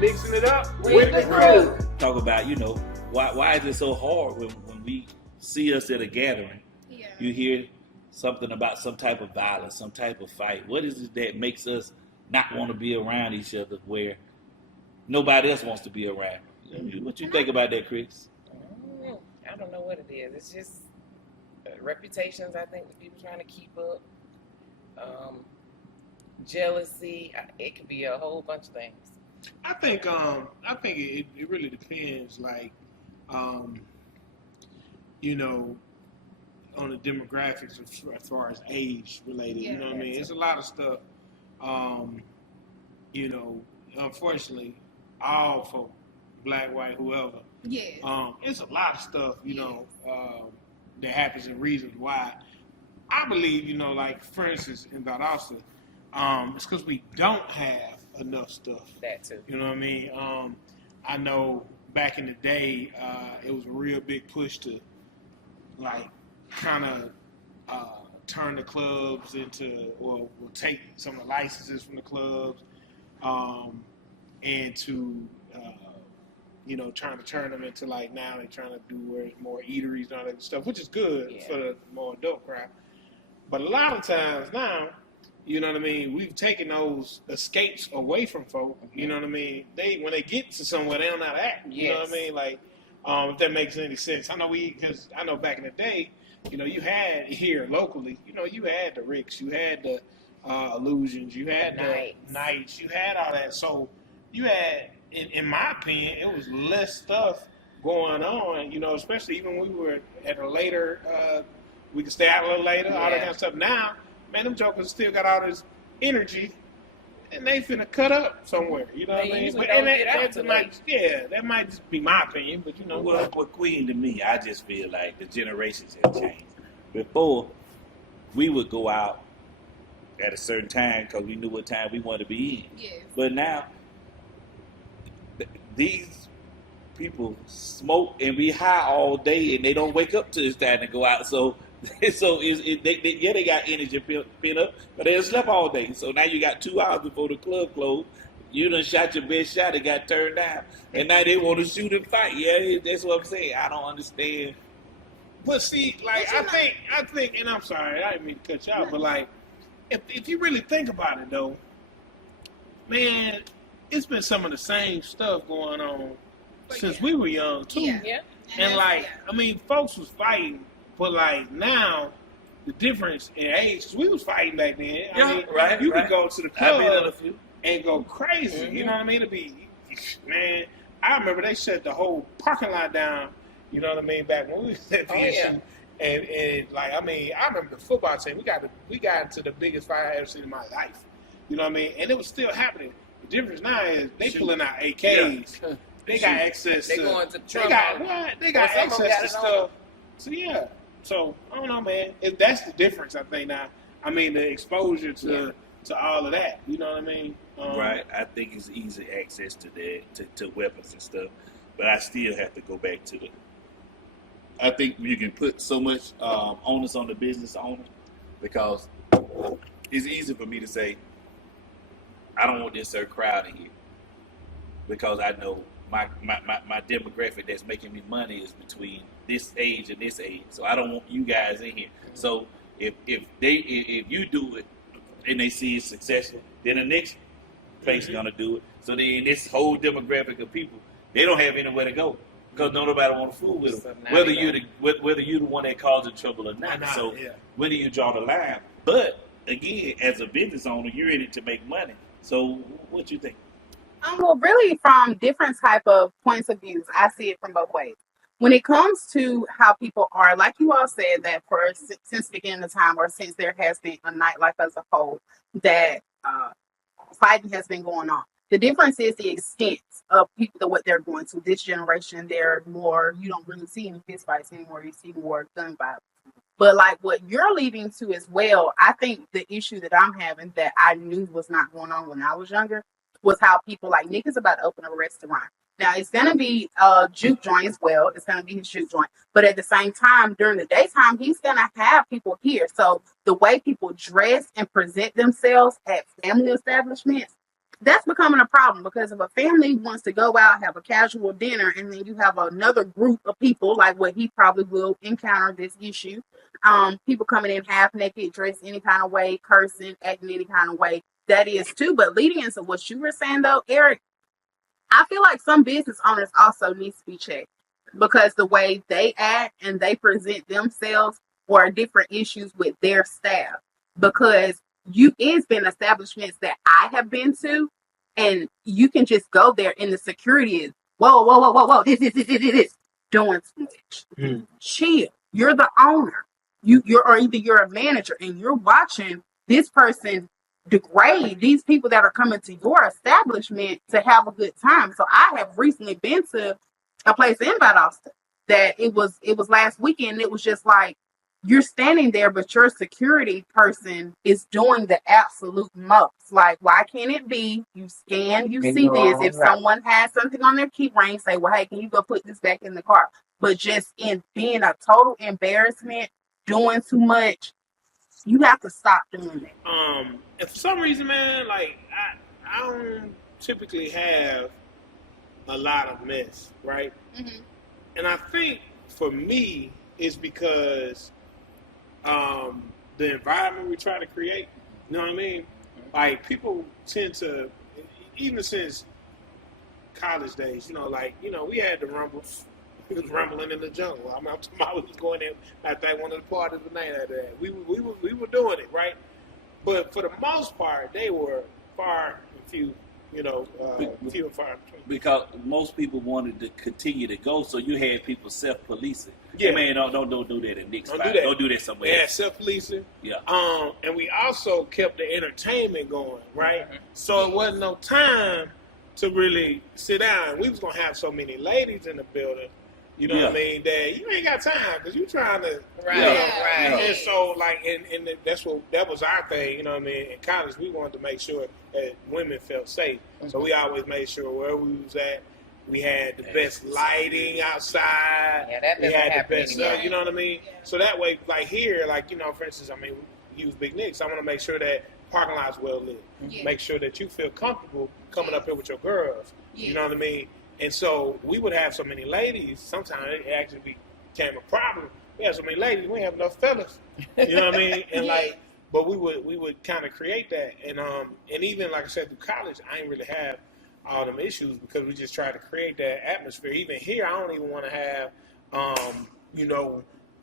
mixing it up with the crew. Talk about, why is it so hard when we see us at a gathering? Yeah. You hear something about some type of violence, some type of fight. What is it that makes us not want to be around each other where nobody else wants to be around? What you think about that, Chris? I don't know what it is. It's just reputations, I think, that people trying to keep up. Jealousy. It could be a whole bunch of things. I think it really depends, like, on the demographics as far as age related. Yeah, you know what I mean? It's a lot of stuff. Unfortunately, all folk, black, white, whoever. Yeah. It's a lot of stuff, that happens and reasons why. I believe, like for instance in Valdosta, it's because we don't have enough stuff. That too. You know what I mean? I know back in the day, it was a real big push to, like, kind of turn the clubs into, or take some of the licenses from the clubs, and to, trying to turn them into, like, now they're trying to do where it's more eateries and all that stuff, which is good for the more adult crowd. But a lot of times now, you know what I mean, we've taken those escapes away from folk. You know what I mean? When they get to somewhere, they don't know how to act. You know what I mean? Like, if that makes any sense. I know back in the day, you had here locally, you had the Ricks, you had the Illusions, you had the Nights, you had all that. So you had, in my opinion, it was less stuff going on, especially even when we were at a later, we could stay out a little later, all that kind of stuff. Now, man, them jokers still got all this energy, and they finna cut up somewhere. You know what I mean? But, that might just be my opinion, but Well, Queen, to me, I just feel like the generations have changed. Before, we would go out at a certain time because we knew what time we wanted to be in. Yes. But now, these people smoke and be high all day, and they don't wake up till it's time to go out. So they got energy pent up, but they slept all day. So now you got 2 hours before the club closed. You done shot your best shot, it got turned down, and now they want to shoot and fight. Yeah, that's what I'm saying. I don't understand. But see, like, I think, and I'm sorry, I didn't mean to cut you off, but like, if you really think about it though, man, it's been some of the same stuff going on since we were young too. Yeah. And like, I mean, folks was fighting. But like now, the difference in age, because we was fighting back then. I mean, you could go to the club and go crazy. Mm-hmm. You know what I mean? Man, I remember they shut the whole parking lot down. You know what I mean? Back when we was at PSU. And like, I mean, I remember the football team. We got into the biggest fight I ever seen in my life. You know what I mean? And it was still happening. The difference now is they pulling out AKs. Yeah. They got access to. They got access to stuff. So yeah. So, I don't know, man. That's the difference, I think, now. I mean, the exposure to all of that. You know what I mean? Right. I think it's easy access to that, to weapons and stuff. But I still have to go back to I think you can put so much onus on the business owner, because it's easy for me to say, I don't want this certain crowd in here, because I know my demographic that's making me money is between this age and this age, so I don't want you guys in here. So if you do it and they see it's successful, then the next place is gonna do it. So then this whole demographic of people, they don't have anywhere to go because nobody want to fool with them. Whether you're the one that causing trouble or not. So when do you draw the line? But again, as a business owner, you're in it to make money. So what you think? Well, really, from different type of points of views, I see it from both ways. When it comes to how people are, like you all said, that since the beginning of time, or since there has been a night like as a whole, that fighting has been going on. The difference is the extent of people, what they're going to. This generation, they're more, you don't really see any fist fights anymore. You see more gun violence. But like what you're leading to as well, I think the issue that I'm having that I knew was not going on when I was younger was how people, like Nick is about to open a restaurant. Now, it's going to be a juke joint as well. It's going to be his juke joint. But at the same time, during the daytime, he's going to have people here. So the way people dress and present themselves at family establishments that's becoming a problem because if a family wants to go out, have a casual dinner, and then you have another group of people, like what he probably will encounter this issue, people coming in half naked, dressed any kind of way, cursing, acting any kind of way, that is too. But leading into what you were saying though, Eric, I feel like some business owners also needs to be checked because the way they act and they present themselves are different issues with their staff. Because it's been establishments that I have been to, and you can just go there and the security is whoa, this, doing too much. Chill. You're the owner. You're or either you're a manager and you're watching this person degrade these people that are coming to your establishment to have a good time. So I have recently been to a place in Valdosta that it was last weekend. It was just like you're standing there, but your security person is doing the absolute most. Like, why can't it be you scan, you see this? If someone has something on their key ring, say, well, hey, can you go put this back in the car? But just in being a total embarrassment, doing too much, you have to stop doing that. And for some reason, man, like I don't typically have a lot of mess, right? Mm-hmm. And I think for me, it's because the environment we try to create. You know what I mean? Like people tend to, even since college days, we had the rumbles. We was rumbling in the jungle. I'm talking about we was going in. I think one of the parties the night after that. We were doing it, right? But for the most part, they were far and few. Few and far between. Because most people wanted to continue to go, so you had people self-policing. Yeah, man, don't do that in Nick's spot. Don't do that somewhere. Yeah, self-policing. Yeah. And we also kept the entertainment going, right? Mm-hmm. So it wasn't no time to really sit down. We was gonna have so many ladies in the building. You know what I mean? That you ain't got time because you trying to, right. And so, like, and that was our thing. You know what I mean? In college, we wanted to make sure that women felt safe. Mm-hmm. So we always made sure wherever we was at, we had the best lighting outside. Yeah, that we had the best stuff. You know what I mean? Yeah. So that way, like here, like for instance, we use Big Nick. So I want to make sure that parking lot's well lit. Yeah. Make sure that you feel comfortable coming up here with your girls. Yeah. You know what I mean? And so we would have so many ladies. Sometimes it actually became a problem. We had so many ladies, we didn't have enough fellas. You know what I mean? And but we would kind of create that. And even like I said, through college, I didn't really have all them issues because we just tried to create that atmosphere. Even here, I don't even want to have,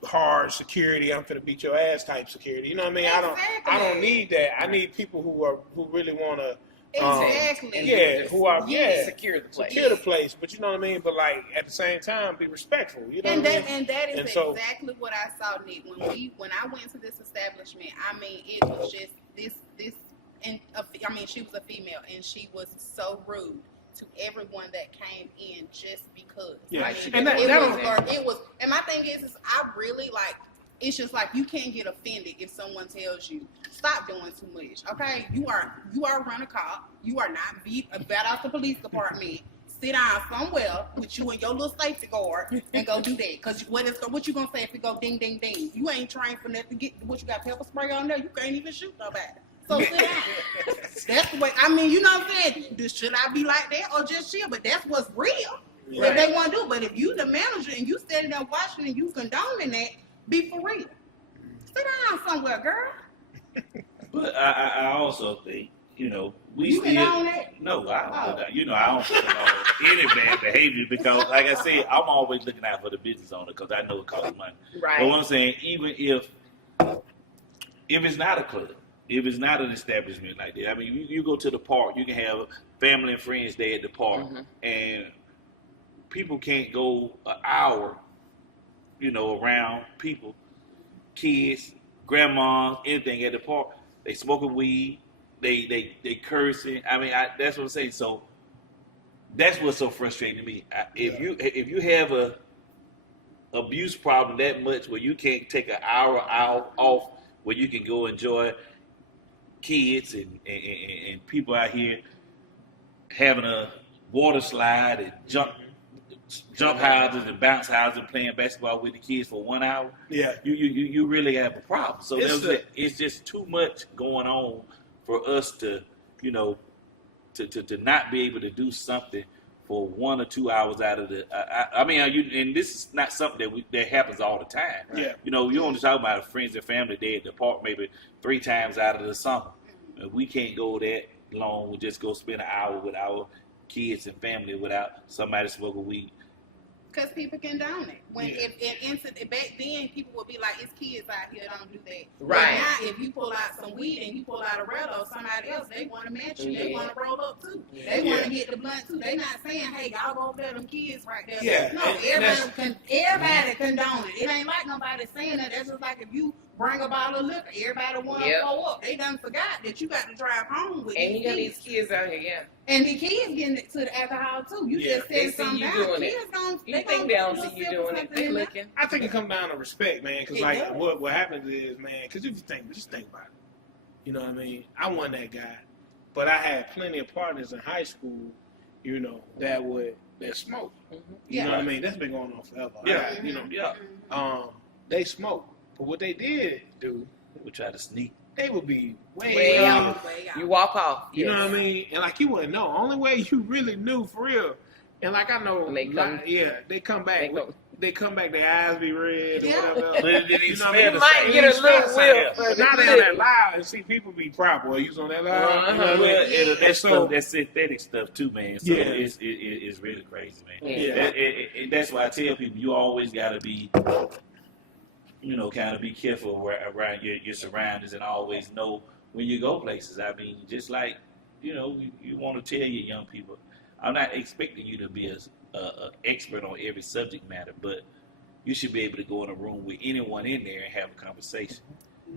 hard security. I'm finna beat your ass type security. You know what I mean? Exactly. I don't need that. I need people who really want to. Exactly. Secure the place. But you know what I mean. But like at the same time, be respectful. You know and what I that mean? And that is exactly what I saw, Nick. When I went to this establishment, I mean, it was just this. And she was a female, and she was so rude to everyone that came in just because. Yeah, it was. And my thing is I really like. It's just like you can't get offended if someone tells you stop doing too much. Okay, you are run a cop. You are not beat out the police department. Sit down somewhere with you and your little safety guard and go do that. Cause what you gonna say if it go ding ding ding? You ain't trained for nothing. Get what you got pepper spray on there. You can't even shoot nobody. So sit down. That's the way. I mean, you know what I'm saying? Should I be like that or just chill? But that's what's real. Right. That they want to do. But if you the manager and you standing there watching and you condoning that. Be for real. Sit down somewhere, girl. But I also think, we you still. No, I don't any bad behavior because, like I said, I'm always looking out for the business owner because I know it costs money. Right. But what I'm saying, even if it's not a club, if it's not an establishment like that, I mean, you go to the park, you can have family and friends there at the park, and people can't go an hour. Around people, kids, grandmas, anything at the park. They smoking weed, they cursing. I mean, that's what I'm saying. So that's what's so frustrating to me. If you have a abuse problem that much where you can't take an hour out off where you can go enjoy kids and people out here having a water slide and jump houses and bounce houses and playing basketball with the kids for 1 hour. Yeah, you really have a problem. So it's just too much going on for us to to not be able to do something for 1 or 2 hours out of the. And this is not something that happens all the time. Yeah. You know, you only talk about friends and family day at the park maybe 3 times out of the summer. We can't go that long. We just go spend an hour with our kids and family without somebody smoking weed. Because people condone it. Back then, people would be like, "It's kids out here, don't do that." Right. But now, if you pull out some weed and you pull out a Rello, somebody else, they want to match you. They want to roll up too. They want to get the blunt too. They not saying, "Hey, y'all go over there, them kids right there." Yeah. No, everybody condone it. It ain't like nobody saying that. That's just like if you bring a bottle of liquor, everybody want to go up. They done forgot that you got to drive home with And these you got kids. these kids out here, yeah. And the kids getting it to the alcohol too. You just They said see something you down. doing it. Kids don't. You think they don't see you doing it? They looking. I think it comes down to respect, man. Because It like does. what happens is, man. Because if you just think about it. You know what I mean? I wasn't that guy, but I had plenty of partners in high school. You know that smoke. You know what I mean? That's been going on forever. Yeah. They smoke, but what they did do, We try to sneak. they would be way Way out. out. You walk off. You know yes. what I mean? And like you wouldn't know. Only way you really knew for real. And like I know, When they come- they come back. They go- They come back. Their eyes be red or Yeah. whatever. But it didn't You know smell what I mean? the might same. get a little Smell whiff. the same. Now they on that loud and see people be proper. Well, you was on that loud. You know what I Well, mean? that's So- stuff, that's synthetic stuff too, man. So Yeah. it's really crazy, man. Yeah. That's why I tell people you always got to be, kind of be careful around your surroundings and always know when you go places. I mean, just like, you want to tell your young people, I'm not expecting you to be a expert on every subject matter, but you should be able to go in a room with anyone in there and have a conversation.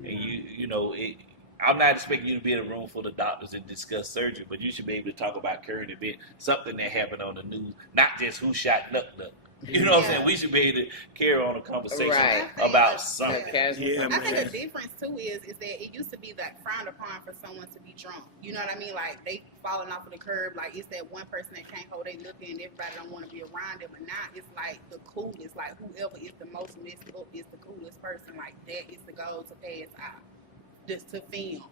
And I'm not expecting you to be in a room full of doctors and discuss surgery, but you should be able to talk about current event, something that happened on the news, not just who shot Nuck Nuck. You know what I'm saying? We should be able to carry on a conversation Right. about something. Yeah, I think man. the difference too is that it used to be like frowned upon for someone to be drunk. You know what I mean? Like they falling off of the curb. Like it's that one person that can't hold their liquor and everybody don't want to be around them. But now it's like the coolest. Like whoever is the most messed up is the coolest person. Like that is the goal to pass out, just to film,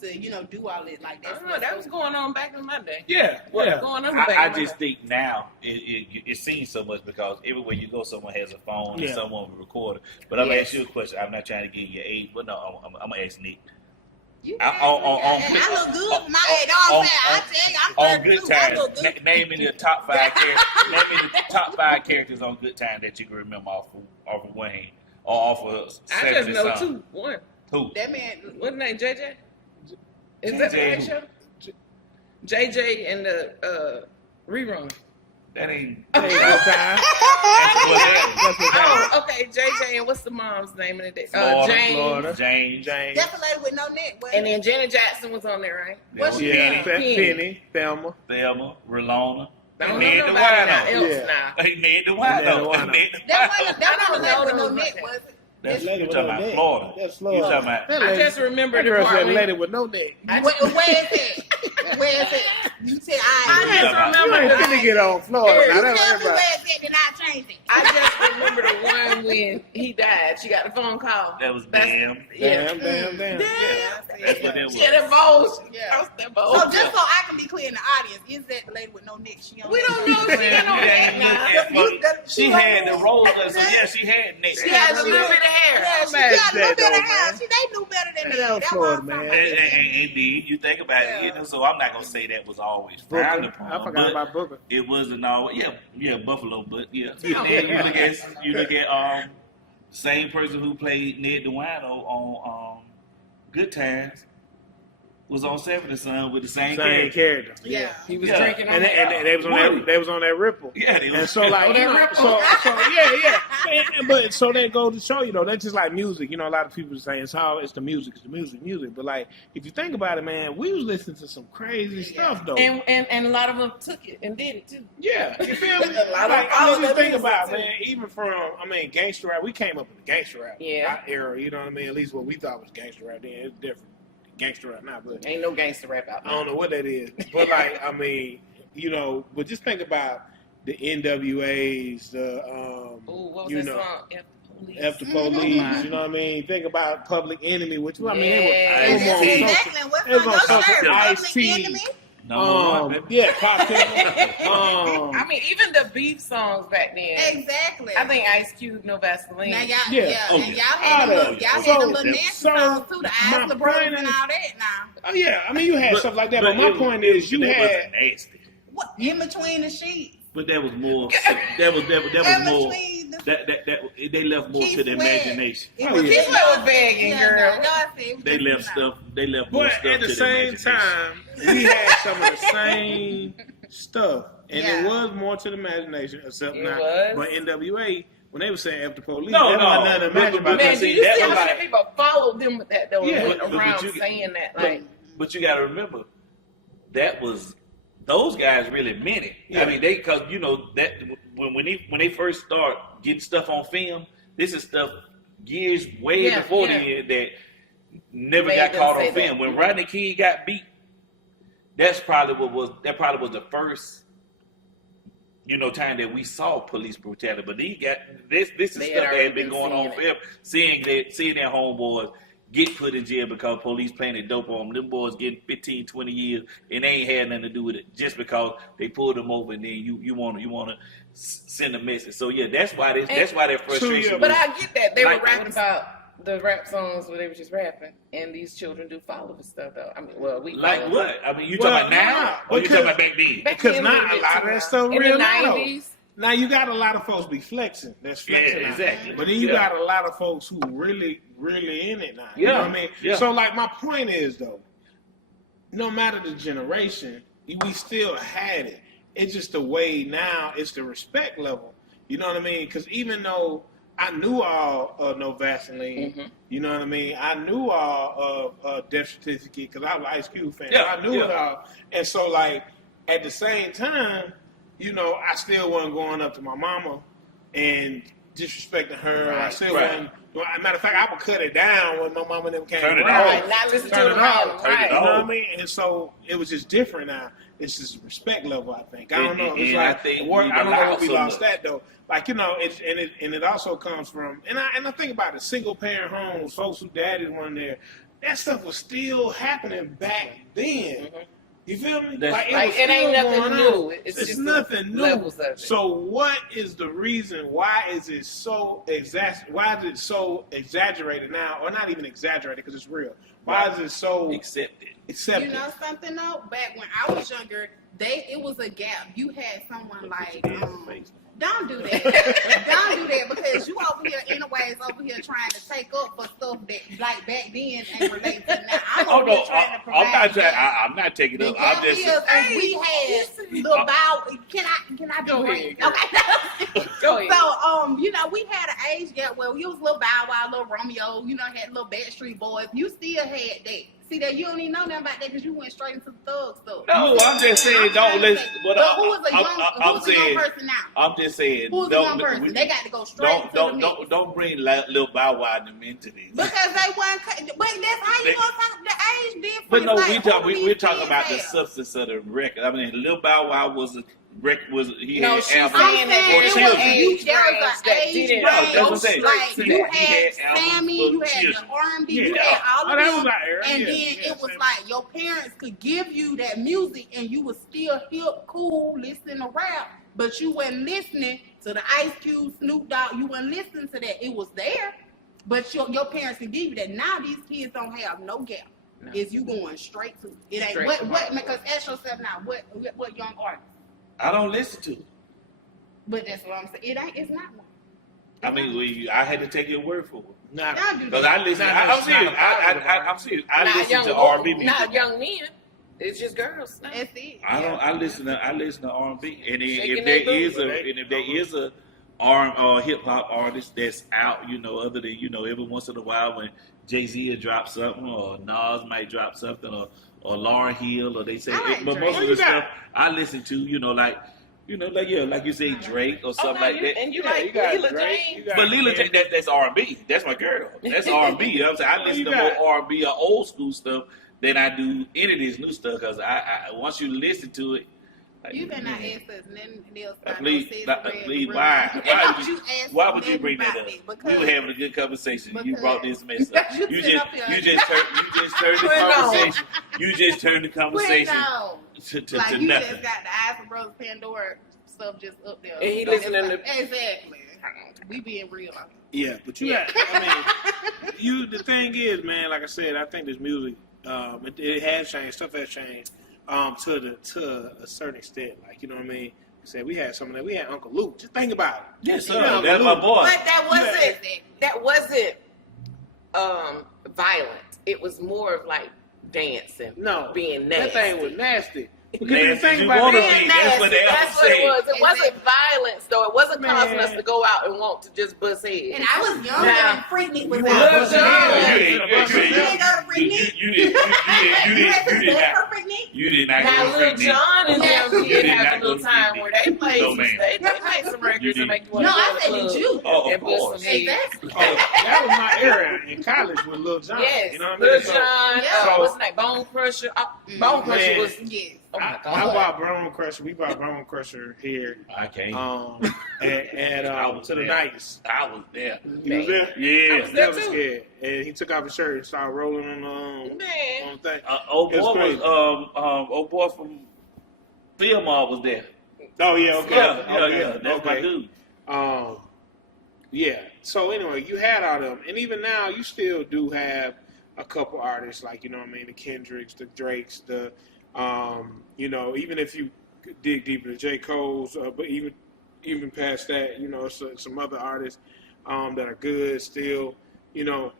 to do all it. Like that's That was going on back in my day. Yeah. What's Yeah. going on back I in my just day? think now it seems so much because everywhere you go, someone has a phone and Yeah. someone will record it. But I'm gonna Yes. ask you a question. I'm not trying to get your age, but no, I'm gonna ask Nick. You I- guys, on- I look good for my age. Know what I'm saying? I tell you, I'm On Good 32. I look Times, good. name me the top 5 characters. Name me the top 5 characters on Good Time that you can remember off of one hand or off of I just Saturday know Sun. 2. One. Who? That man. What's his name? JJ? Is that the JJ. right show? JJ and the rerun. That ain't. Hey, good time. That's what that Oh, okay, JJ and what's the mom's name in the day? Florida, Jane. Florida. is. James. James. That's a lady with no neck. But And then Janet Jackson was on there, right? That was Yeah. Penny, Penny. Thelma. Thelma, Rolona. I don't and know Ned nobody DeWino. else Yeah. now. Hey, Ned Ned DeWino. DeWino. Ned that DeWino. wasn't the lady know with no those neck, like was it? That lady You with talking no about neck. Florida. That's You Florida. talking about? That I lady- just remember that the girl part said when lady with no neck. Where is it? Where is it? You said I Yeah. just You remember ain't the finna get on Florida. You Now, tell that's me where it's at, then I change it. I just remember the one when he died. She got the phone call. That was That's- damn. Yeah. Damn. That's what that was. She had that bows. Yeah. I was that bows. So just so I can be clear in the audience, is that the lady with no neck? She on We that? don't know if she Man, ain't on you that ain't look now. at- She had the roller, so yeah, she had neck. She has a little bit of hair. Yeah, she mad got a at little that, bit of though, hair. man. They knew better than That that. was That's Florida, why I'm man. saying. Indeed, you think about it, so I'm not gonna say that was always frowned Booker. upon. I forgot but about Booker. it wasn't always, yeah, Buffalo, but yeah. Yeah. And then you look at same person who played Ned DeWino on Good Times was on Seven and Son with the same Same character. character. Yeah. He was Yeah. drinking on And they was on that. They was on that Ripple. Yeah, they And was. so like, Oh, that Ripple. so yeah. But so that goes to show, that's just like music. A lot of people say it's the music. But like, if you think about it, man, we was listening to some crazy stuff though. And a lot of them took it and did it too. Yeah, you feel me? A lot of Like, follow I mean, the think music, about, too. man, even from, gangster rap, we came up in the gangster rap Yeah. era, you know what I mean? At least what we thought was gangster rap then. It's different. Gangster rap now, but Ain't no gangster rap out I there. don't know what that is. But like, but just think about the NWAs, the, Ooh, what was you that know, song? F the Police. F the Police, you know what I mean? Think about Public Enemy, which, Yeah. they were That's more on social. exactly what's It was on on your social shirt. Ice Public T. Enemy. No, Yeah, Pop Killer. I mean, even the beef songs back then. Exactly. I think Ice Cube, No Vaseline. Now y'all, Yeah. and y'all had them little nasty songs too, the Isley Brothers and all that. Now, Oh yeah, I mean you had stuff like that, but my point is you that had wasn't nasty. what in between the sheets? But that was more. That was more. That they left more to the imagination. It Oh, was yeah. People were begging, girl. They left stuff. They left more but stuff at the to same the imagination. time, we had some of the same stuff, and Yeah. it was more to the imagination, except It not. was. But NWA, when they were saying "F the police," No, that no. wasn't nothing to imagine about Man, that. do see, you that see was how many like- people followed them with that though? Yeah. And went But around you- saying that, like, But you got to remember, that was those guys really meant it. Yeah. I mean, because you know that when they first start getting stuff on film, this is stuff years way Yeah, before yeah. that never Made got them caught say on film. that. When Rodney King got beat, that probably was the first. Time that we saw police brutality, but he got this is They stuff had that had already been been going on seeing forever. Seeing their homeboys get put in jail because police planted dope on them. Them boys getting 15, 20 years, and they ain't had nothing to do with it just because they pulled them over, and then you want to send a message. So yeah, that's why that frustration. but was, I get that they Like, were rapping about the rap songs where they were just rapping, and these children do follow the stuff though. I mean, well, we like follow what? I mean, you Well, talking about now, yeah, or you because- taling about back then? Back Because then, now little a bit lot of too, that now. stuff in real the now. 90s. Now you got a lot of folks be flexing. That's flexing. Yeah, now. exactly. But then you Yeah. got a lot of folks who really in it now. Yeah. You know what I mean? Yeah. So like my point is though, no matter the generation, we still had it. It's just the way now. It's the respect level. You know what I mean? Because even though I knew all of No Vaseline, Mhm. you know what I mean? I knew all of Death Certificate because I was an Ice Cube fan. Yeah, I knew yeah. it all. And so like at the same time, I still wasn't going up to my mama and disrespecting her. I Right, still right. wasn't. Matter of fact, I would cut it down when my mama and them came Turn it around. off. Right, not listen to Turn the it off. rap, Turn it right? You know what I off. mean? And so it was just different now. It's just respect level, I think. I don't know. It's And I like think the word, we I don't know allow if we so lost much. that though. Like it also comes from and I think about the single parent homes, folks who daddies weren't there. That stuff was still happening back then. You feel me? That's- Like, Like, was it ain't still nothing going new. on. It's It's just nothing new. levels of it. So what is the reason? Why is it so Why is it so exaggerated now, or not even exaggerated because it's real? Why is it so Accepted. accepted? You know something though? Back when I was younger, it was a gap. You had someone like don't do that. Don't do that because you over here anyways over here trying to take up for stuff that like back then ain't related to now. I'm Oh over no, here trying to provide. I'm not trying. that. I'm not taking The up. I'm gap just. is, and we had little bow. Can I be Go great? ahead. Okay. Go ahead. So we had an age gap where we was little Bow Wow, little Romeo. Had little Backstreet Boys. You still had that. See that you don't even know nothing about that because you went straight into the thug stuff. No, I'm just saying, don't listen. But who is a young person now? I'm just saying. Who's a young person? They got to go straight to the mix. Don't bring Lil Bow Wow them into this. Because they weren't. But that's how you gonna talk the age difference. But no, like, we're talking about the kids have? substance of the record. I mean, Lil Bow Wow was he No, had she's albums saying I'm that saying for it was children. you, there was that an age didn't range. No, that's what I'm saying. Like He you had had albums Sammy, for you had children. the R&B, Yeah. you had all Oh, of that them. was our era. And Yeah, then yeah, it was Sammy. like your parents could give you that music and you was still hip, cool, listening to rap, but you wasn't listening to the Ice Cube, Snoop Dogg. You wasn't listening to that. It was there, but your parents could give you that. Now these kids don't have no gap. No. Is you going straight to it? Ain't Straight to what? Marvel. Because ask yourself now, what young artist? I don't listen to it. But that's what I'm saying. It's not one. I mean, I had to take your word for it. Nah, Y'all do Because that. I listen. Nah, I'm it's serious. not about I'm serious. I Not listen young to R&B boys, music. not young men. It's just girls. now. That's it. I listen to R&B, and Shaking if their there is a R or hip hop artist that's out, other than every once in a while when Jay-Z will drop something or Nas might drop something or Lauryn Hill or they say, I like but Drake. most Who of you the got? stuff I listen to, like you say Drake or something like that. And you Yeah, like you got Leela Drake, James. you got But Leela, Kendrick. that's R&B. That's my girl. That's R&B. You know what I'm saying? I listen to got? more R&B or old school stuff than I do any of this new stuff because I once you listen to it, like, You better not ask us nothing else. please, why would you bring that up? We were having a good conversation. You because- brought this mess up. You You sit just up here. you just turned the Put it on. conversation. You just turned the conversation. Like you nothing. just got the Eyes of Brothers Pandora stuff just up there. And he So listening it's to- like, exactly. We being real. Yeah, but you got, I mean, the thing is, man, like I said, I think this music, it has changed, stuff has changed, to a certain extent. Like, you know what I mean? I said, we had some of that. We had Uncle Luke. Just think about it. Yes, sir. You know, That's my boy. But that wasn't violent. It was more of like dancing. No. Being nasty. That thing was nasty. Because Nasty the thing you about wanna it, be. That's what they That's always what say. it was. It wasn't Exactly. violence, though. It wasn't causing Man. us to go out and want to just bust heads. And I was young Now- and Freaknik was You out. was young. You didn't go to Freaknik? You did not. You did not Now, go to Lil Freaknik. John and them You did did have not a little go to time Freaknik. where they played No, some, ma'am. they played some records You to did. make you No, want to I go said to did the you? club Oh, and of bust course. some heads. Exactly. oh, that was my era in college with Lil Jon. Yes, You know what I Lil mean? John, Yeah. what's his name? Bone Crusher. Bone Crusher Man. was, Yes. oh my I God. bought Bone Crusher. We bought Bone Crusher here. I can't. And I was to the there. nights. I was there. He was there. I Yeah. was there That was too. scared. And he took off his shirt and started rolling on Man. the thing. Old It was boy crazy. old boy from Philmar was there. Oh yeah, okay. Yeah. That's my okay. dude. Yeah. So anyway, you had all them, and even now you still do have a couple artists like, you know what I mean, the Kendricks, the Drakes, the you know, even if you dig deeper, the J. Cole's, but even past that, you know, some other artists that are good still, you know,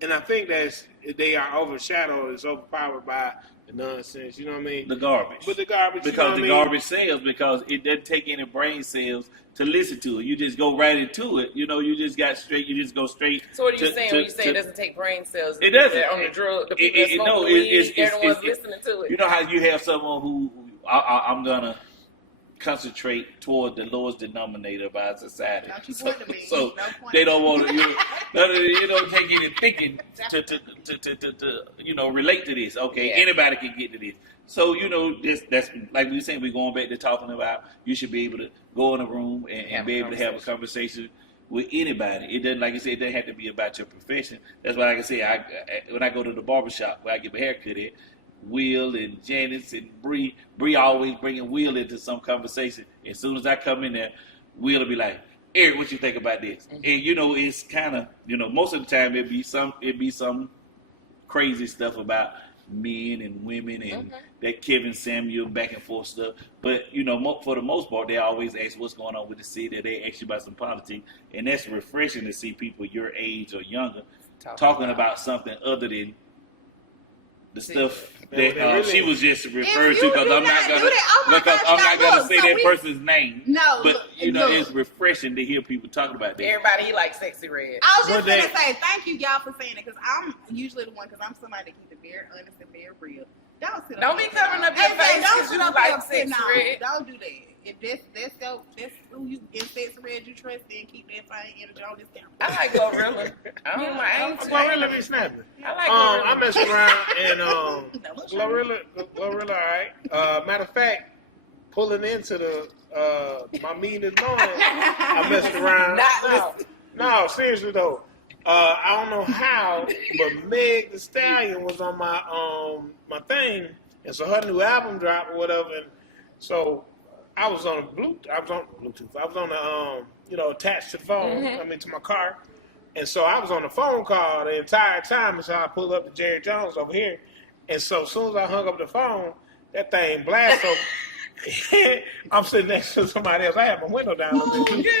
and I think they are overshadowed, is overpowered by the nonsense, you know what I mean? The garbage. But the garbage, you know Because what the I mean? garbage sells, because it doesn't take any brain cells to listen to it. You just go right into it. You know, you just go straight. So what are you to- saying to- when you say to- it doesn't take brain cells? It doesn't. They're on the drug, the people It- that it- smoke no, the weed, it's- they're the ones it's- listening to it. You know how you have someone who I'm gonna concentrate toward the lowest denominator of our society. Don't you point to me. So No point. they don't want to, you know, can't get it thinking to you know, relate to this. Okay, Yeah. anybody can get to this. So you know, that's like we were saying. We're going back to talking about you should be able to go in a room and Have be a able to have a conversation with anybody. It doesn't, like I said, it doesn't have to be about your profession. That's why, like I said, when I go to the barbershop where I get my hair cut at, Will and Janice and Bree always bringing Will into some conversation. As soon as I come in there, Will will be like, Eric, what you think about this? Mm-hmm. And you know, it's kind of, you know, most of the time it'd be some crazy stuff about men and women and that Kevin Samuel back and forth stuff. But you know, for the most part, they always ask what's going on with the city. They ask you about some politics, and that's refreshing to see people your age or younger talking about something other than the stuff that she was just referring to. Because I'm not gonna, say that person's name. No, but you know, look. it's refreshing to hear people talking about that. Everybody, he likes Sexy Red. I was just One going day- to say thank you, y'all, for saying it, because I'm usually the one, because I'm somebody that keeps it very honest and very real. Don't be covering up your face Don't 'cause sit you up like there and say, Sexy no, Red. don't do that. If that's who you in Sexy Red you trust, then keep that fine energy on this camera. I like Gorilla. I don't mind. I'm Glorilla be snapping. I like I Gorilla. messed around and No, what's wrong? Glorilla, all right. Matter of fact, pulling into the my meeting this morning, I messed around. No, seriously though. I don't know how, but Meg Thee Stallion was on my thing, and so her new album dropped or whatever, and so I was on Bluetooth. I was on the you know, attached to the phone. I mean, to my car, and so I was on the phone call the entire time. And so I pulled up to Jerry Jones over here, and so as soon as I hung up the phone, that thing blasted. I'm sitting next to somebody else. I had my window down a little bit too.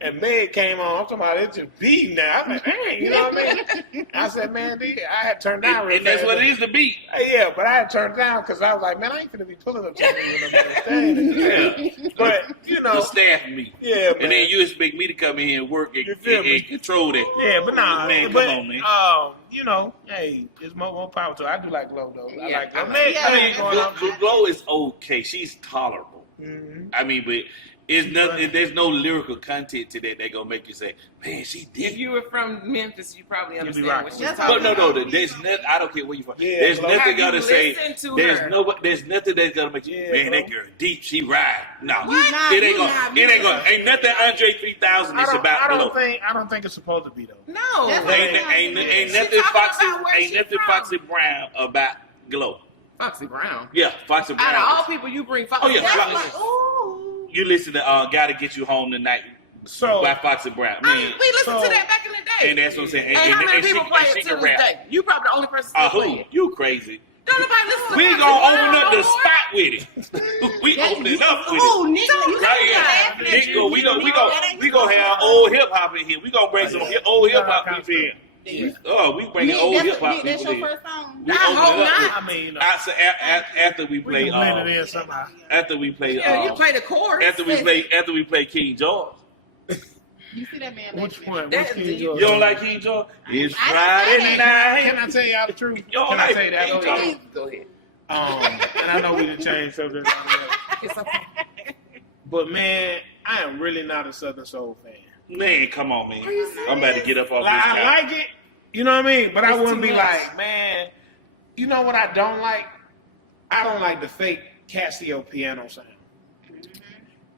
And Meg came on. I'm talking about it just beating now. I'm like, dang, you know what I mean? I said, man, I had turned down real And that's fast. what it is to beat. Yeah, but I had turned down because I was like, man, I ain't gonna be pulling up to you when I'm Yeah. But you know, The staff meet. yeah, man. And then you expect me to come in here and work You feel me? and control that. Yeah, but nah, Man, but, come on, man. you know, hey, it's more power to it. I do like Glow though. I Yeah, like I that. like- Yeah. I mean, going up. Glow is okay. She's tolerable. Mhm. I mean, but it's nothing. There's no lyrical content to that gonna make you say, "Man, she If did." you were from Memphis, you probably be understand right. what she's That's talking But about. no. There's nothing. I don't care where you from. Yeah, there's Glow. nothing Have you gonna say. listened to There's her? There's nothing that's gonna make you. Yeah, Man, Glow. that girl deep. She ride. No, What? it ain't You gonna. not- It ain't gonna. Ain't nothing. Andre 3000 is about Glow. I don't think it's supposed to be though. No. That's Ain't She nothing talking Foxy. about where Ain't she nothing from. Foxy Brown about Glow. Foxy Brown. Yeah, Foxy Brown. Out of all people, you bring Foxy Oh, yeah, Brown. Foxy. Like, ooh. You listen to Gotta Get You Home Tonight So by Foxy Brown. We Man, listened to that back in the day. and that's what I'm saying. And how many people play it to this day? You probably the only person still play Who? it. You crazy. Don't nobody listen to We Foxy gonna Brown open up no the more. spot with it. We open it up with it. Ooh, Nick, you Right laughing here. at you. We gonna have old hip hop in here. We gonna bring some old hip hop people in. We bringing old hip hop That's people your in. first song? We I open hope it up not. I mean, after we play we can blend it in somehow. after we play Yeah, you play the chorus. after we play King George. You see that man? Which one? That's Which King the- George? You don't like King George? It's I Friday didn't say night. Can I tell y'all the truth? You don't Can I like say that? King Okay. George? Go ahead. And I know we done changed subject. It's okay. But man, I am really not a Southern Soul fan. Man, come on, man. I'm about to get up off Like, this I couch. like it, you know what I mean? But I It's wouldn't too be much. like, man, you know what I don't like? I don't like the fake Casio piano sound.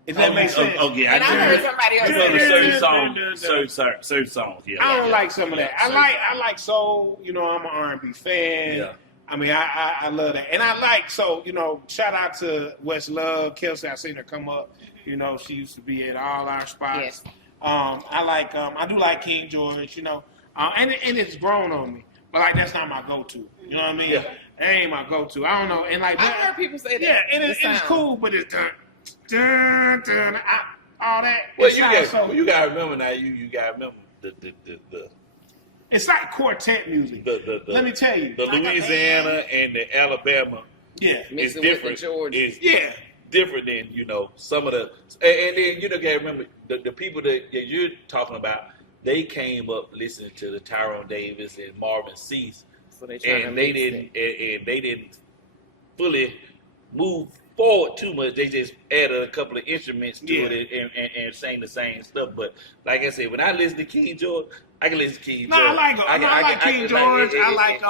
If that makes sense. Yeah, And I heard somebody else You know, say the that. certain songs, yeah. I don't like some of that. I certain- like soul. You know, I'm an R&B fan. Yeah. I mean, I love that, and I like so. You know, shout out to Westlove, Kelsey. I seen her come up. You know, she used to be at all our spots. Yes. I like. I do like King George. You know, and it's grown on me. But like, that's not my go-to. You know what I mean? Yeah. That ain't my go-to. I don't know. And like, I've heard people say that. yeah, and The it's sound. cool, but it's dun, all that. Well, It sounds so. you gotta remember now. You gotta remember the It's like quartet music. Let me tell you. the Louisiana and the Alabama Yeah. is Mixing with the different. Georgia. It's Yeah. different than some of the and then you gotta remember the people that you're talking about. They came up listening to the Tyrone Davis and Marvin Cease, So they trying to and they mix didn't it. and they didn't fully move forward too much. They just added a couple of instruments to it and sang the same stuff. But like I said, when I listen to King George, I can listen to King No, George. I like him. I like King George. I like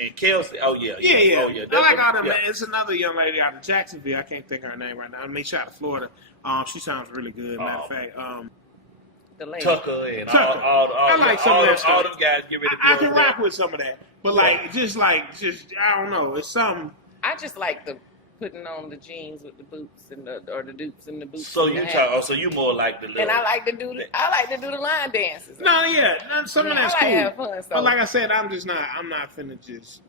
and Kelsey. Oh yeah, yeah. Oh, yeah. I like all them. Yeah. Man. It's another young lady out of Jacksonville. I can't think of her name right now. I mean, she out of Florida. She sounds really good. Matter of fact, The lady. Tucker and Tucker. all I like some of that all stuff. them guys get ready to I go can over there. rock with some of that. But like, just I don't know. It's something. I just like the putting on the jeans with the boots and the dupes and the boots. So and you the talk. hat. Oh, so you more like the little. And I like to do the line dances. No, yeah, some of I that's like cool. to have fun. So But like I said, I'm not finna just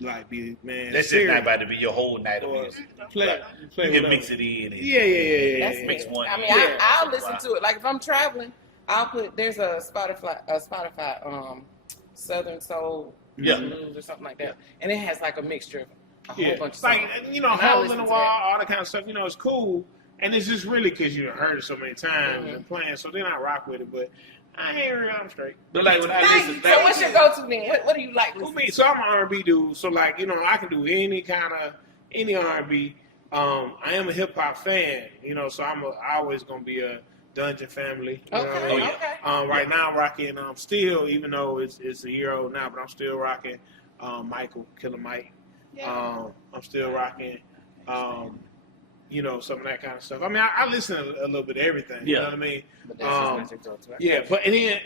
like be man. That's just serious. not about to be your whole night of Or music. play You can whatever. mix it in. And Yeah. that's mix it. one I mean, in. I'll listen to it. Like if I'm traveling, I'll put there's a Spotify Southern Soul Yeah. Blues or something like that, and it has like a mixture of a whole Yeah, bunch of like songs. you know, And I hole in listen the to wall, that. all that kind of stuff. You know, it's cool, and it's just really because you heard it so many times Mhm. and playing. So then I rock with it, but I ain't really. I'm straight. But like when I listen, So what's your go-to then? What do you like For listening me, to? so I'm an R&B dude. So like, you know, I can do any R&B. I am a hip hop fan, you know, so I'm always gonna be a Dungeon Family. You know what I Okay, mean? okay. Right now I'm rocking. Still, even though it's a year old now, but I'm still rocking. Michael, Killer Mike. I'm still rocking. You know, some of that kind of stuff. I mean, I listen to a little bit of everything. You Yeah. know what I mean? But that's just not your go-to. Yeah, but and then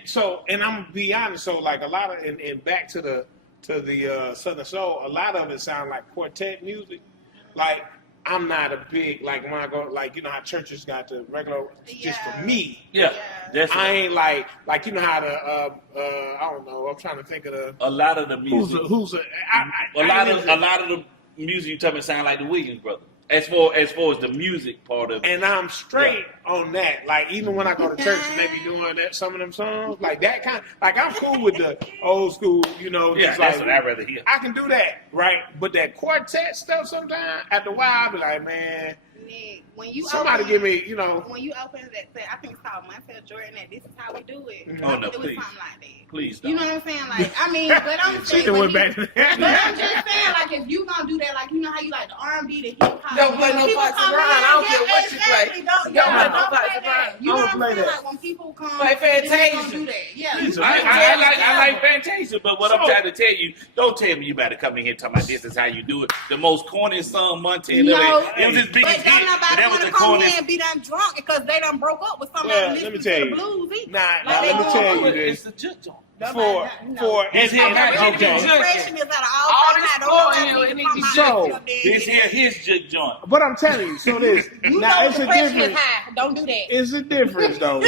and I'm gonna be honest. So like a lot of and back to the Southern Soul, a lot of it sound like quartet music. Like I'm not a big like when I go like you know how churches got the regular just for me. yeah, that's I ain't like you know how the I don't know. I'm trying to think of the a lot of the music. who's a A lot of the music you talking sound like the Williams brothers. As far as the music part of it. And I'm straight on that. Like even when I go to church and they be doing that some of them songs like that kind. Like I'm cool with the old school. You know, Yeah, just that's like, what I'd rather hear. I can do that, right? But that quartet stuff sometimes, after a while, I be like, man, Nick, when you somebody open, give me, you know. when you open that, I think it's called Montel Jordan. That this is how we do it. Mhm. Oh, no, it was please. something like that. Please You don't. know what I'm saying? Like, I mean, but I'm She saying, done when went you- back to but I'm that. just saying, like, if you gonna do that, like, you know how you like the R&B, the hip hop. Don't play no people Foxy come Brown. in, I don't yeah, care what you play. exactly, Don't Don't play no play Foxy that. Brown. You know I'ma what I'm play saying? that. Like when people come, Play then they Fantasia. gonna do that. Yeah. Listen, I like Fantasia, but what I'm So- trying to tell you, don't tell me you better come in here talking about this is how you do it. The most corny song Montel No, it was his but biggest hit, don't and nobody that was want the to come corniest. in and be done drunk because they done broke up with somebody Well, listening let me to tell the you. blues. Nah, Like let they me gonna tell do you it. this. It's a just joint. for His head high. okay. Depression is at an All all-time this high. Don't floor nobody in here, it need need to to come So, out of your This here, his jig joint. But I'm telling you, so this You now know it's a depression is difference. high. Don't do that. It's a difference though.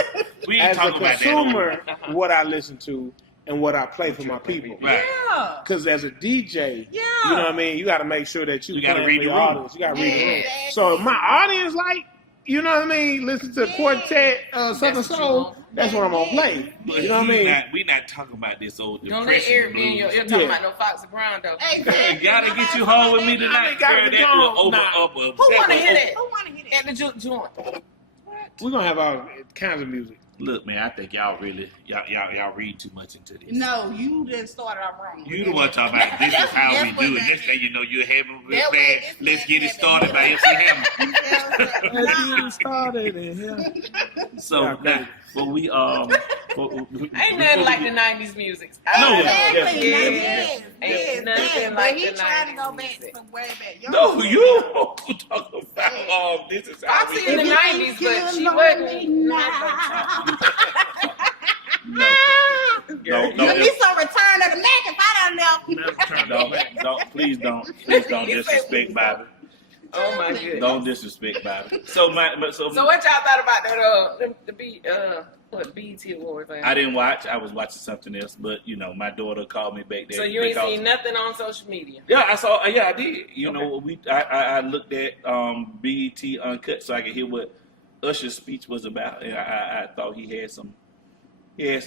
We ain't As a talking about consumer, that. what I listen to and what I play for my people. Right. Yeah. Because as a DJ, Yeah. you know what I mean. You got to make sure that you gotta playing read for the your room. audience. You got to read the room. Exactly. So if my audience like, you know what I mean, listen to Quartet, Southern what you Soul. want. That's what I'm gonna play. But You know what I mean? we not talking about this old Don't let depression Eric be in your blues. ear talking Yeah. about no Foxy Brown though. Exactly. Gotta get you home with me tonight. gotta Girl, get that you was home. over, Nah. up. Who want to hear that? Who want to hear At that? the joint. We're gonna have all kinds of music. Look, man, I think y'all really y'all read too much into this. No, you just started off wrong. You the one talking about this is how we That's do what it. Next thing you know, you're having a That plan. way this Let's man get it having started by it. MC Hammer. Let's get started in here. So Yeah, now, but we Ain't nothing like the '90s music. No, Exactly. Yeah. Yes. Ain't nothing Yes. like But he the trying to 90s go back music. some way back. No, you talking about this is how Foxy we in the do it. '90s, but she wasn't. Don't Give me some Return of the Mac if I done left. please don't disrespect Bobby. Oh my goodness. Don't disrespect Bobby. So So what y'all thought about that? BET Awards? I didn't watch. I was watching something else, but you know, my daughter called me back there. So you ain't because- seen nothing on social media? Yeah, I saw. Yeah, I did. You Okay. know, I looked at BET Uncut so I could hear what Usher's speech was about, and I thought he had some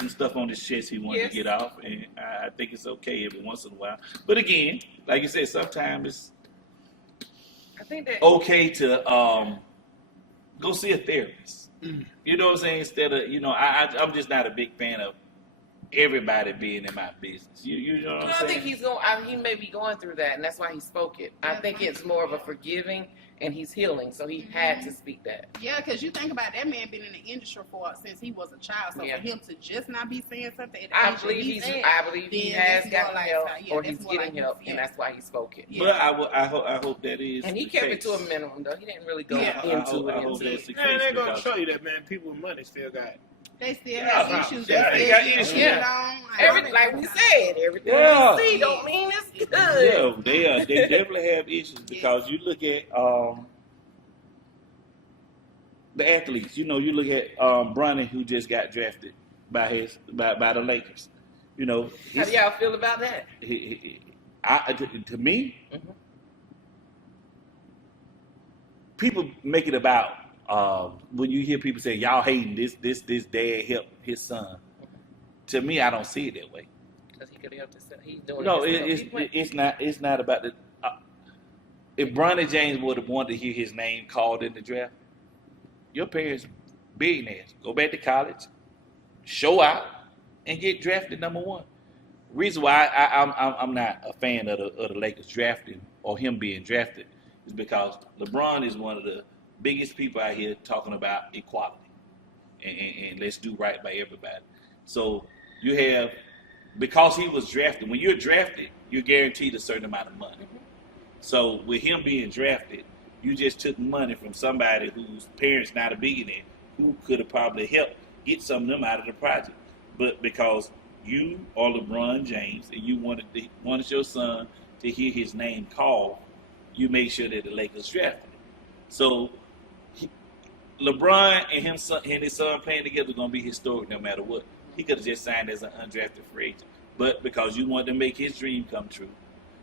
stuff on his chest he wanted Yes. to get off, and I think it's okay every once in a while. But again, like you said, sometimes it's I think that. okay to go see a therapist. You know what I'm saying? Instead of, you know, I'm just not a big fan of everybody being in my business. You know what I'm I saying? think he's going. He may be going through that, and that's why he spoke it. I think it's more of a forgiving, and he's healing, so he had to speak that. Yeah, because you think about that man been in the industry since he was a child. So Yeah. for him to just not be saying something at the I age that believe he's at, I believe he then has that's gotten more like- help, yeah, or that's he's more getting like- help, yeah. and that's why he spoke it. Yeah. But I hope that is. And he the kept case. it to a minimum, though. He didn't really go Yeah. I into hope it. that's the case. Man, they're gonna because- show you that, man. People with money still got. They still Yeah, have issues. yeah, They they still got get issues. cheated Yeah. on. Like we said, everything Yeah. we see don't mean it's good. Yeah, they definitely have issues because you look at the athletes. You know, you look at Bronny, who just got drafted by the Lakers. You know, How do y'all feel about that? to me, Mhm. people make it about when you hear people say y'all hating this dad helped his son. To me, I don't see it that way. Because he could have helped himself. He's doing No, it. it's not about the. If Bronny James would have wanted to hear his name called in the draft, your parents billionaires. Go back to college, show out, and get drafted number one. Reason why I'm not a fan of the Lakers drafting or him being drafted is because LeBron is one of the biggest people out here talking about equality and let's do right by everybody. So you have, because he was drafted, when you're drafted, you're guaranteed a certain amount of money. So with him being drafted, you just took money from somebody whose parents not a billionaire, who could have probably helped get some of them out of the project. But because you are LeBron James and you wanted your son to hear his name called, you made sure that the Lakers drafted him. So LeBron and his son playing together is going to be historic no matter what. He could have just signed as an undrafted free agent. But because you wanted to make his dream come true.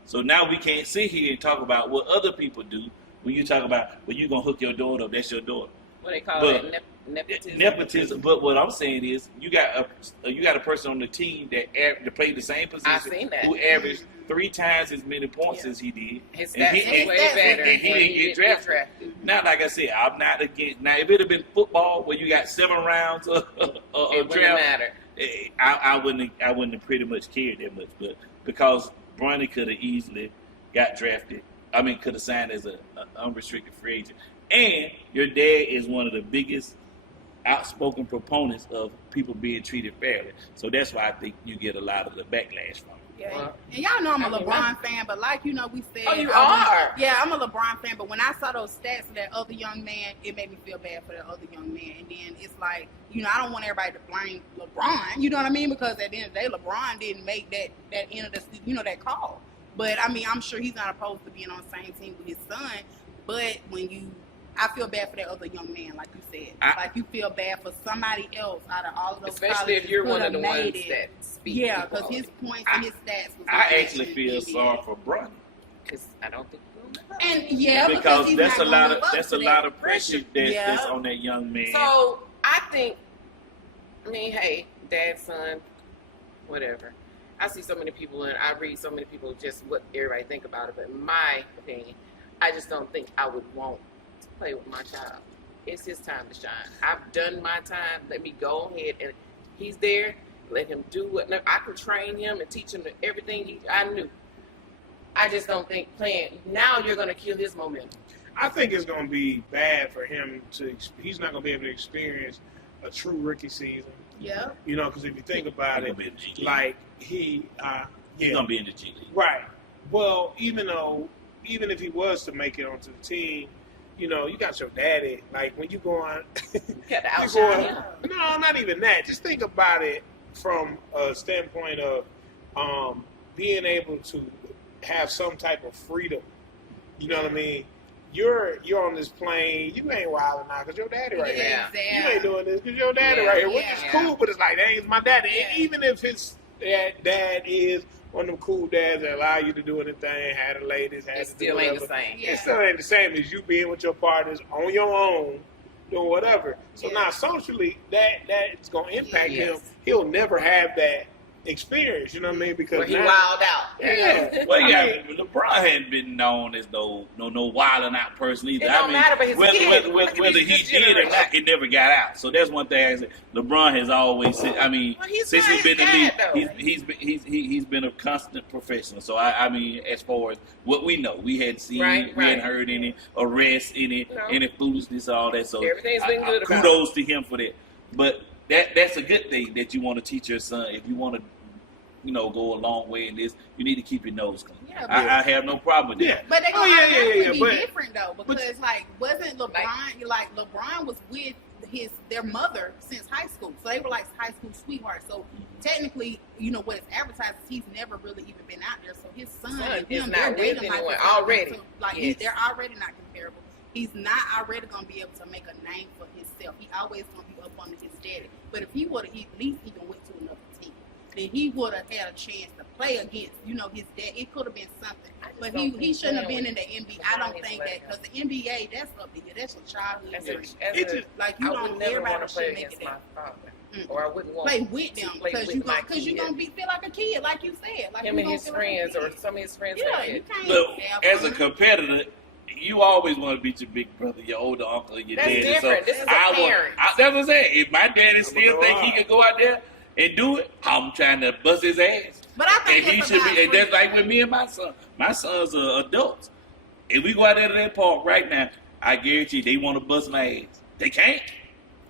So now we can't sit here and talk about what other people do when you talk about, well, you're going to hook your daughter up, that's your daughter. What they call But- that? Nepotism. Nepotism. But what I'm saying is, you got a person on the team that played the same position, I seen that. who averaged 3 times as many points as he did. His And stats he- is way and- better. and he didn't get drafted. Now, like I said, I'm not against. Now, if it had been football where you got 7 rounds of It wouldn't draft, matter. I wouldn't have pretty much cared that much. But because Bronny could have easily got drafted, could have signed as an unrestricted free agent, and your dad is one of the biggest outspoken proponents of people being treated fairly. So that's why I think you get a lot of the backlash from it. Yeah. Well, And y'all know I'm a I mean, LeBron fan, but like, we said. Oh, you are? Yeah, I'm a LeBron fan, but when I saw those stats of that other young man, it made me feel bad for that other young man. And then it's like, I don't want everybody to blame LeBron, you know what I mean? Because at the end of the day, LeBron didn't make that end of the, that call. But, I mean, I'm sure he's not opposed to being on the same team with his son. But I feel bad for that other young man, like you said. Like you feel bad for somebody else out of all of those especially if you're one of the ones that speak. Yeah, because his points and his stats was I actually feel sorry for Bronny. Because I don't think and because he's that's not a gonna lot live of up that's to a that. lot of pressure that's Yeah. on that young man. so. I think, hey, dad, son, whatever. I see so many people and I read so many people just what everybody think about it. But in my opinion, I just don't think I would want to play with my child. It's his time to shine. I've done my time. Let me go ahead and he's there. Let him do what I can train him and teach him everything I knew. I just don't think playing now you're going to kill his momentum. I think it's going to be bad for him he's not going to be able to experience a true rookie season. Yeah. Because if you think about He's it, gonna be in the G League. like He's yeah, gonna be in the G League. right. Well, even if he was to make it onto the team, you got your daddy. Like when you go on, You got to you outshine go him. on- no, not even that. Just think about it from a standpoint of being able to have some type of freedom. You know what I mean? You're on this plane. You ain't wilding out because your daddy right here. Yeah. You ain't doing this because your daddy Yeah. right here, which is Yeah. cool, but it's like, that ain't my daddy. Yeah. And even if his dad is one of them cool dads that allow you to do anything, have the ladies, have It to do still ain't the whatever, same. Yeah. it still ain't the same as you being with your partners on your own, doing whatever. So Yeah. now socially, that's going to impact Yes. him. He'll never have that experience, you know what I mean? Because Where he now- wild out. Yeah. Well, I mean, LeBron hadn't been known as no wilding out person either. It don't matter, but his whether, kid, whether, look at whether this he did or generation. not, it never got out. So that's one thing I said. LeBron has always said. I mean, Well, he's since not he's been in the his league, dad, though. he's been a constant professional. So I mean, as far as what we know, we hadn't seen, Right, we hadn't right. heard any arrests, any foolishness, all that. So Everything's been good about kudos to him for that. But that's a good thing that you want to teach your son. If you want to, go a long way in this, you need to keep your nose clean. Yeah, I have no problem with that. Yeah. But they gonna yeah, automatically but- be different though, because wasn't LeBron like LeBron was with their mother since high school, so they were like high school sweethearts. So technically, what it's advertised, he's never really even been out there. So his son and is him, not they're with dating like anyone it's not- already. So, like Yes. they're already not comparable. He's not already gonna be able to make a name for himself. He always gonna be up under his daddy. But if he would have at least even went to another team, then he would have had a chance to play against, his dad. It could have been something. But he shouldn't have been in the NBA. I don't think that, because the NBA, that's up to you. That's your childhood. Like you I would don't. never Everybody want to play should make against it my that. father, or I wouldn't want Play with to play because with you my gonna kid. feel like a kid, like you said. Like Him you and gonna his feel like a friends, or kid. some of his friends. Yeah, like you that. can't Look, have as a fun. competitor, you always want to beat your big brother, your older uncle, your That's daddy. different. So This is a that's parent. what I'm saying. If my daddy still think he can go out there and do it, I'm trying to bust his ass. But I think And he it's should about be. And that's freedom. like with me and my son. My sons are adults. If we go out there to that park right now, I guarantee they want to bust my ass. They can't.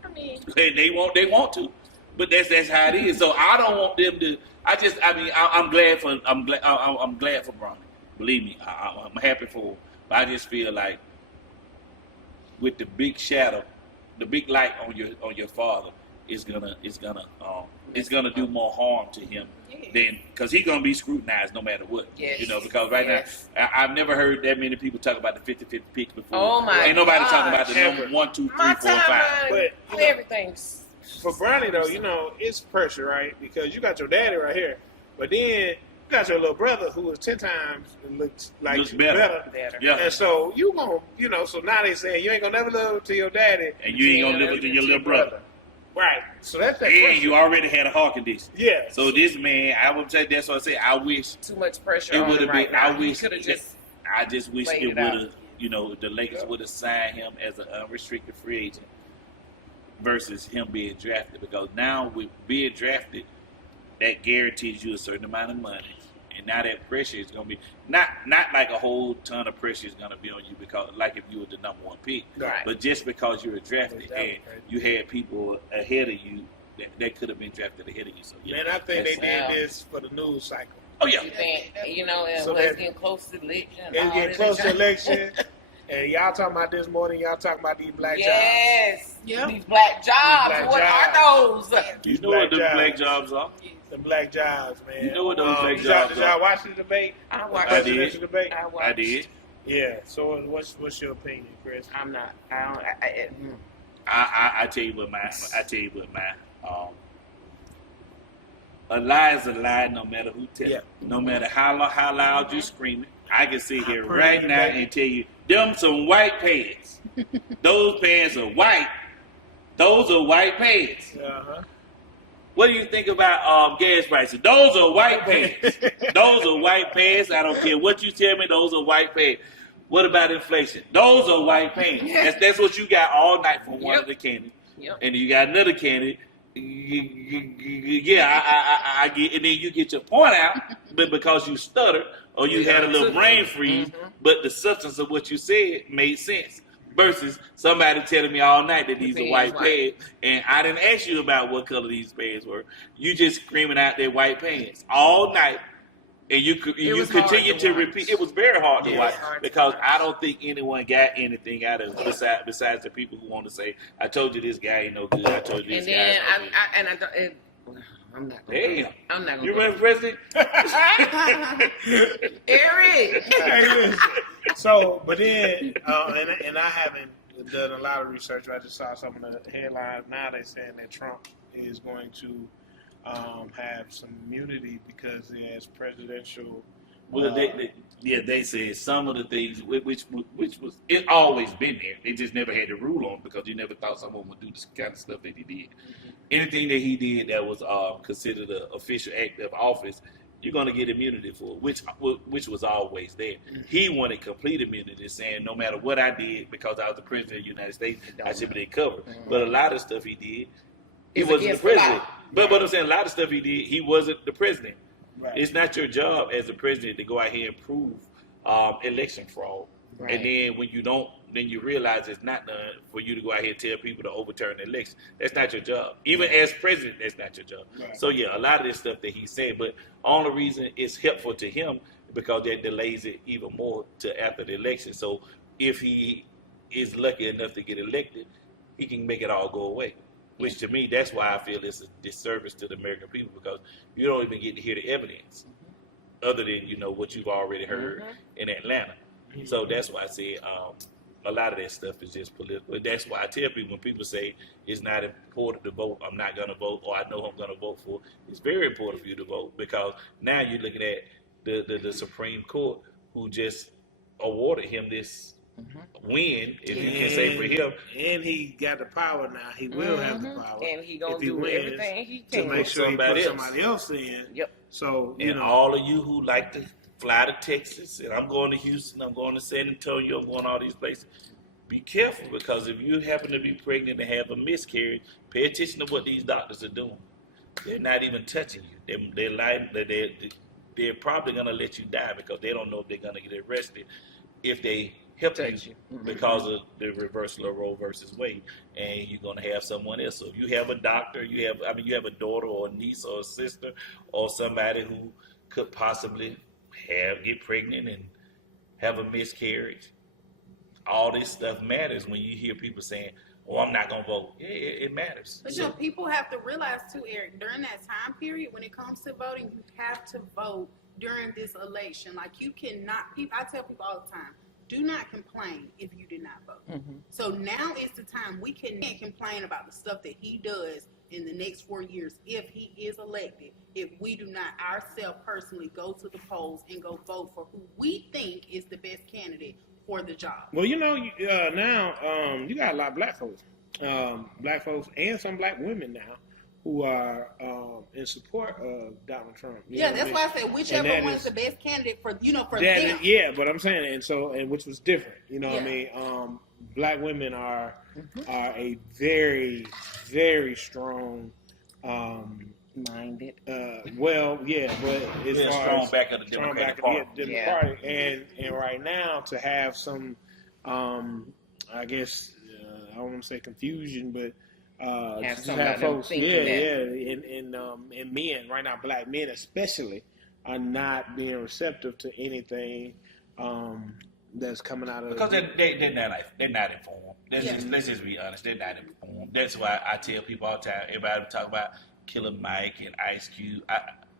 I mean, And they want to. But that's how it is. So I don't want them to. I'm glad for Bronny. Believe me, I'm happy for him. But I just feel like with the big shadow, the big light on your father is gonna do more harm to him than, because he's gonna be scrutinized no matter what. Yes. Because right Yes. now I've never heard that many people talk about the 50-50 picks before. Oh my Ain't nobody talking about gosh. the number 1, 2, 3, my 4, and 5. timeline, But, everything's For Bronny though, it's pressure, right? Because you got your daddy right here, but then you got your little brother who is 10 times and looks like Looks you better. better. Yeah. And so you gonna, so now they saying you ain't gonna never live up to your daddy, And you ain't gonna live up to your little brother. right? So that's that And pressure. you already had a heart condition. Yeah. So this man, I would say that's what I say. I wish Too much pressure it on would him have right been. now. I wish. Could have just. I just wish laid it it would out. have. The Lakers would have signed him as an unrestricted free agent versus him being drafted. Because now with being drafted, that guarantees you a certain amount of money. And now that pressure is going to be not like a whole ton of pressure is going to be on you, because like if you were the number 1 pick, Right. but just because you were drafted and you had people ahead of you that could have been drafted ahead of you. So yeah, Man, I think they that's- did this for the news cycle. Oh yeah. You think, you know, and So it's getting close to election. It's getting close to election, and y'all talking about this more than y'all talking about these black jobs. Yes. Yep. These black jobs. Black What jobs. are those? You know what them black jobs are. The black jobs, man. You know what those black did jobs y'all are. watch the debate? I The watched presidential it. debate? I did. Yeah. So what's your opinion, Chris? I'm not. I don't. I tell you what my a lie is a lie no matter who tell it. No matter how loud you screaming. I can sit here right now and tell you, them some white pants. Those pants are white. Those are white pants. Uh-huh. What do you think about gas prices? Those are white pants. Those are white pants. I don't care what you tell me. Those are white pants. What about inflation? Those are white pants. That's what you got all night from one of the candidates. Yep. And then you got another candidate. Yeah, I get, and then you get your point out, but because you stutter or you had a little brain freeze, but the substance of what you said made sense. Versus somebody telling me all night that these are white pants, and I didn't ask you about what color these pants were. You just screaming out their white pants all night, and you continue to repeat. It was very hard to watch because I don't think anyone got anything out of it besides the people who want to say, "I told you this guy ain't no good. I told you this guy." I'm not. Damn. I'm not. You running for president? Eric. So, but then, and I haven't done a lot of research. I just saw some of the headlines. Now they're saying that Trump is going to have some immunity because he has presidential. Well, they said some of the things which was it always been there. They just never had the rule on it because you never thought someone would do this kind of stuff that he did. Anything that he did that was considered an official act of office, you're going to get immunity for, which was always there. He wanted complete immunity, saying no matter what I did, because I was the president of the United States, I should be covered. But a lot of stuff he did, he wasn't the president. But I'm saying a lot of stuff he did, he wasn't the president. Right. It's not your job as a president to go out here and prove election fraud. Right. And then when you don't, then you realize it's not done for you to go out here and tell people to overturn the election. That's not your job. Even as president, that's not your job. Right. So yeah, a lot of this stuff that he said, but only reason it's helpful to him because that delays it even more to after the election. So if he is lucky enough to get elected, he can make it all go away. Which to me, that's why I feel it's a disservice to the American people because you don't even get to hear the evidence other than, what you've already heard in Atlanta. So that's why I say a lot of that stuff is just political. That's why I tell people when people say it's not important to vote, I'm not going to vote, or I know who I'm going to vote for. It's very important for you to vote because now you're looking at the Supreme Court who just awarded him this win, if you can say for him. And he got the power now. He will have the power. And he going to do everything he can to make sure he puts somebody else in. Yep. So, all of you who like to fly to Texas, and I'm going to Houston, I'm going to San Antonio, I'm going to all these places. Be careful because if you happen to be pregnant and have a miscarriage, pay attention to what these doctors are doing. They're not even touching you. They're probably going to let you die because they don't know if they're going to get arrested if they help you because of the reversal of Roe versus Wade, and you're going to have someone else. So if you have a doctor, you have a daughter or a niece or a sister or somebody who could possibly get pregnant and have a miscarriage. All this stuff matters when you hear people saying, "Oh, I'm not gonna vote." Yeah, it matters. But people have to realize too, Eric, during that time period, when it comes to voting, you have to vote during this election. Like I tell people all the time, do not complain if you did not vote. So now is the time we can't complain about the stuff that he does in the next 4 years if he is elected, if we do not ourselves personally go to the polls and go vote for who we think is the best candidate for the job. Well, now you got a lot of black folks and some black women now who are in support of Donald Trump. That's why I said whichever one is the best candidate for them. Yeah, but I'm saying, and which was different. What I mean? Black women are a very, very strong minded. But it's strong back of the Democratic Party. And right now to have some, I guess I don't want to say confusion, but have folks, and men right now, black men especially, are not being receptive to anything that's coming out of Because they're not informed. Let's just be honest. They're not informed. That's why I tell people all the time. Everybody talk about Killer Mike and Ice Cube.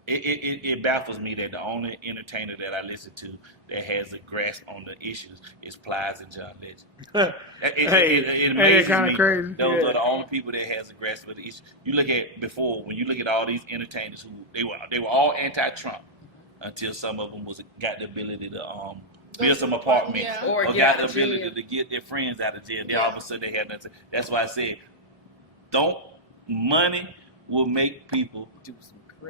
It baffles me that the only entertainer that I listen to that has a grasp on the issues is Plies and John Legend. It amazes me. Crazy. Those are the only people that has a grasp of the issue. You look at before when you look at all these entertainers who they were all anti-Trump until some of them got the ability to build some apartments or got the ability to get their friends out of jail. Then all of a sudden they had nothing. That's why I said, money will make people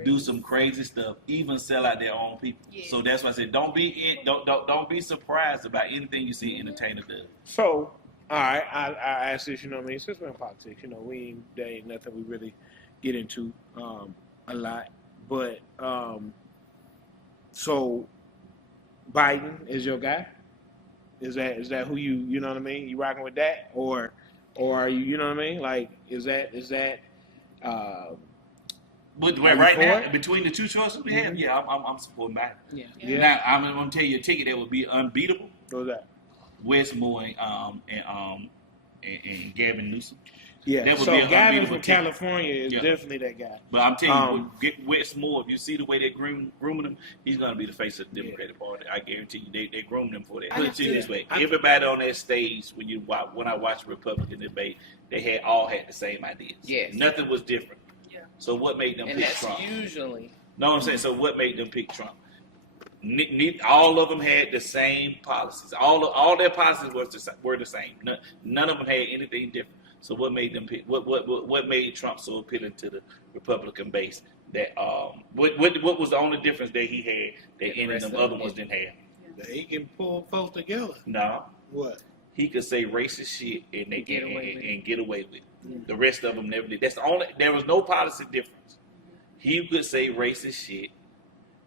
do some crazy stuff, even sell out their own people. Yeah. So that's why I said, don't be surprised about anything you see an entertainer do. So, all right, I asked this, you know what I mean? Since we're in politics, you know, there ain't nothing we really get into a lot. But, so Biden is your guy? Is that who you know what I mean? You rocking with that? Or are you know what I mean? Like, is that but right now, between the two choices we have, I'm supporting Biden. Yeah. Now I'm gonna tell you a ticket that would be unbeatable. What's that? Westmore and Gavin Newsom. Yeah. That would so be an Gavin from ticket. California is definitely that guy. But I'm telling you, Westmore, if you see the way they're grooming him, he's gonna be the face of the Democratic Party. I guarantee you, they groomed him for that. Put it this way: everybody on that stage when I watch Republican debate, they all had the same ideas. Yes. Nothing was different. So what made them pick Trump? Usually. No, I'm saying. So what made them pick Trump? All of them had the same policies. All their policies were the same. None of them had anything different. So what made them pick? What made Trump so appealing to the Republican base? That what was the only difference that he had that any of them other ones didn't have? That he can pull folks together. No. What? He could say racist shit and get away with it. Yeah. The rest of them never did. That's the only. There was no policy difference. He could say racist shit,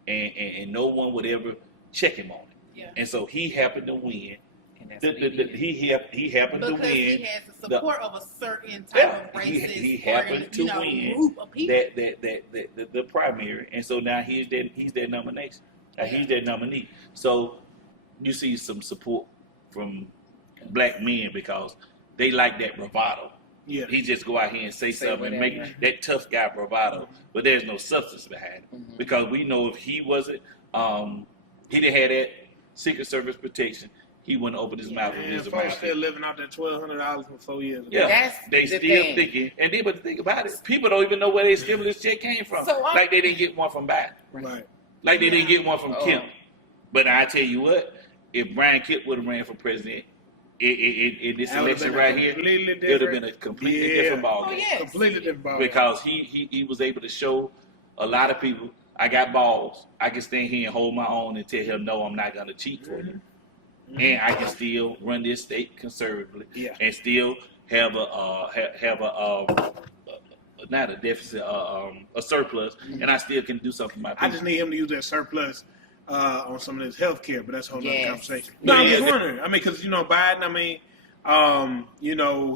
and no one would ever check him on it. Yeah. And so he happened to win. And that's He happened to win. Because he has the support of a certain type of racist he happened to win group of people. the primary, and so now he's their nomination. He's their nominee. So you see some support from black men because they like that bravado. Yeah. He just go out here and say something and make that tough guy bravado, but there's no substance behind it. Because we know if he wasn't, he didn't have that Secret Service protection, he wouldn't open his mouth. And folks still living out that $1,200 from 4 years ago. Yeah, they still thinking. And then, but the thing about it, people don't even know where their stimulus check came from. So, like they didn't get one from Biden. Right. Like they didn't get one from Kemp. But I tell you what, if Brian Kemp would have ran for president, in this election right here, it would have been a completely different ballgame. Oh, yes. Completely different ballgame. Because he was able to show a lot of people, I got balls. I can stand here and hold my own and tell him, no, I'm not going to cheat for you. And I can still run this state conservatively and still have not a deficit, a surplus, and I still can do something for my people. I just need him to use that surplus on some of his health care, but that's a whole other conversation. No, I'm just wondering. I mean, because, Biden,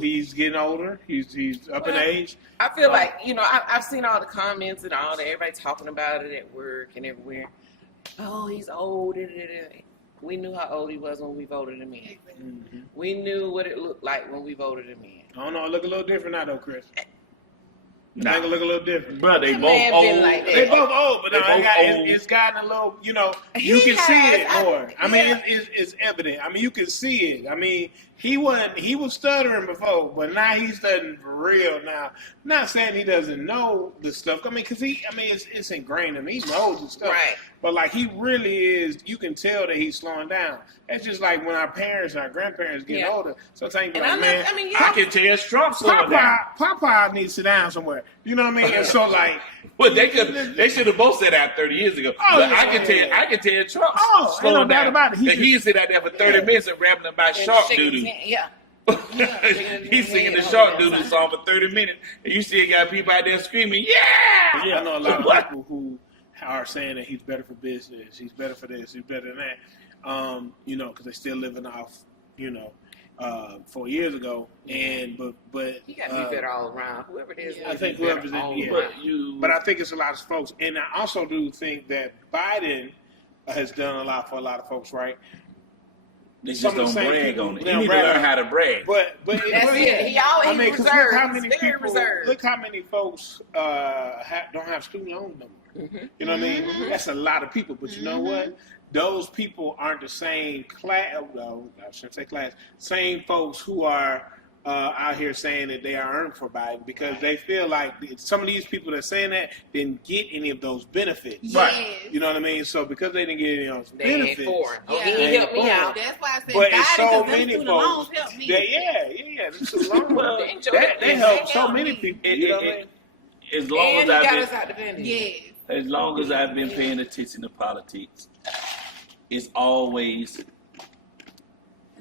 he's getting older. He's up in age. I feel like, I've seen all the comments and all that. Everybody talking about it at work and everywhere. Oh, he's old. We knew how old he was when we voted him in. Mm-hmm. We knew what it looked like when we voted him in. I don't know. It look a little different now, though, Chris. Nah. I think it look a little different. Bro, they both old. Like they both old, but it's gotten a little, you can see it more. It's evident. I mean, you can see it. I mean, he was stuttering before, but now he's stuttering for real now. Not saying he doesn't know the stuff. I mean, because it's ingrained in him. He knows the stuff. Right. But like he really is, you can tell that he's slowing down. That's just like when our grandparents get older. Sometimes you're like, man, I can tell Trump slowing down. Papa needs to sit down somewhere. You know what I mean? And so like, well, they should have both sat out 30 years ago. I can tell Trump slowing down. About it. He sit out there for 30 minutes and rapping about shark doo-doo. Yeah. He's singing the shark doo-doo song for 30 minutes, and you still got people out there screaming, yeah! Yeah, I know a lot of people who are saying that he's better for business, he's better for this, he's better than that, because they're still living off, 4 years ago, and but You got to be better all around. Whoever it is, I think be better whoever's all in, yeah. around. But I think it's a lot of folks, and I also do think that Biden has done a lot for a lot of folks, right? They Some just of the don't same brag people, on it. they You don't need to brag learn on how to brag. But That's but it. He always I mean, 'cause look reserved. how many He's very people, reserved. look how many folks don't have student loans no more. Mhm. You know what I mean? That's a lot of people. But you know what? Those people aren't the same class. Well, I shouldn't say class. Same folks who are out here saying that they are earned for Biden because they feel like some of these people that are saying that didn't get any of those benefits. Yes. You know what I mean? So because they didn't get any of those They ain't benefits, for it. Oh, Yeah. he They ain't helped ain't me for out. That's why I said but it's Biden, so 'cause them many student folks. loans help me. Yeah. This is long. Well, They enjoy They it. help They so help many me. people. It- You know it- what I mean? As long And as he got I've us been, out the business. Yes. as long as I've been paying attention to politics, it's always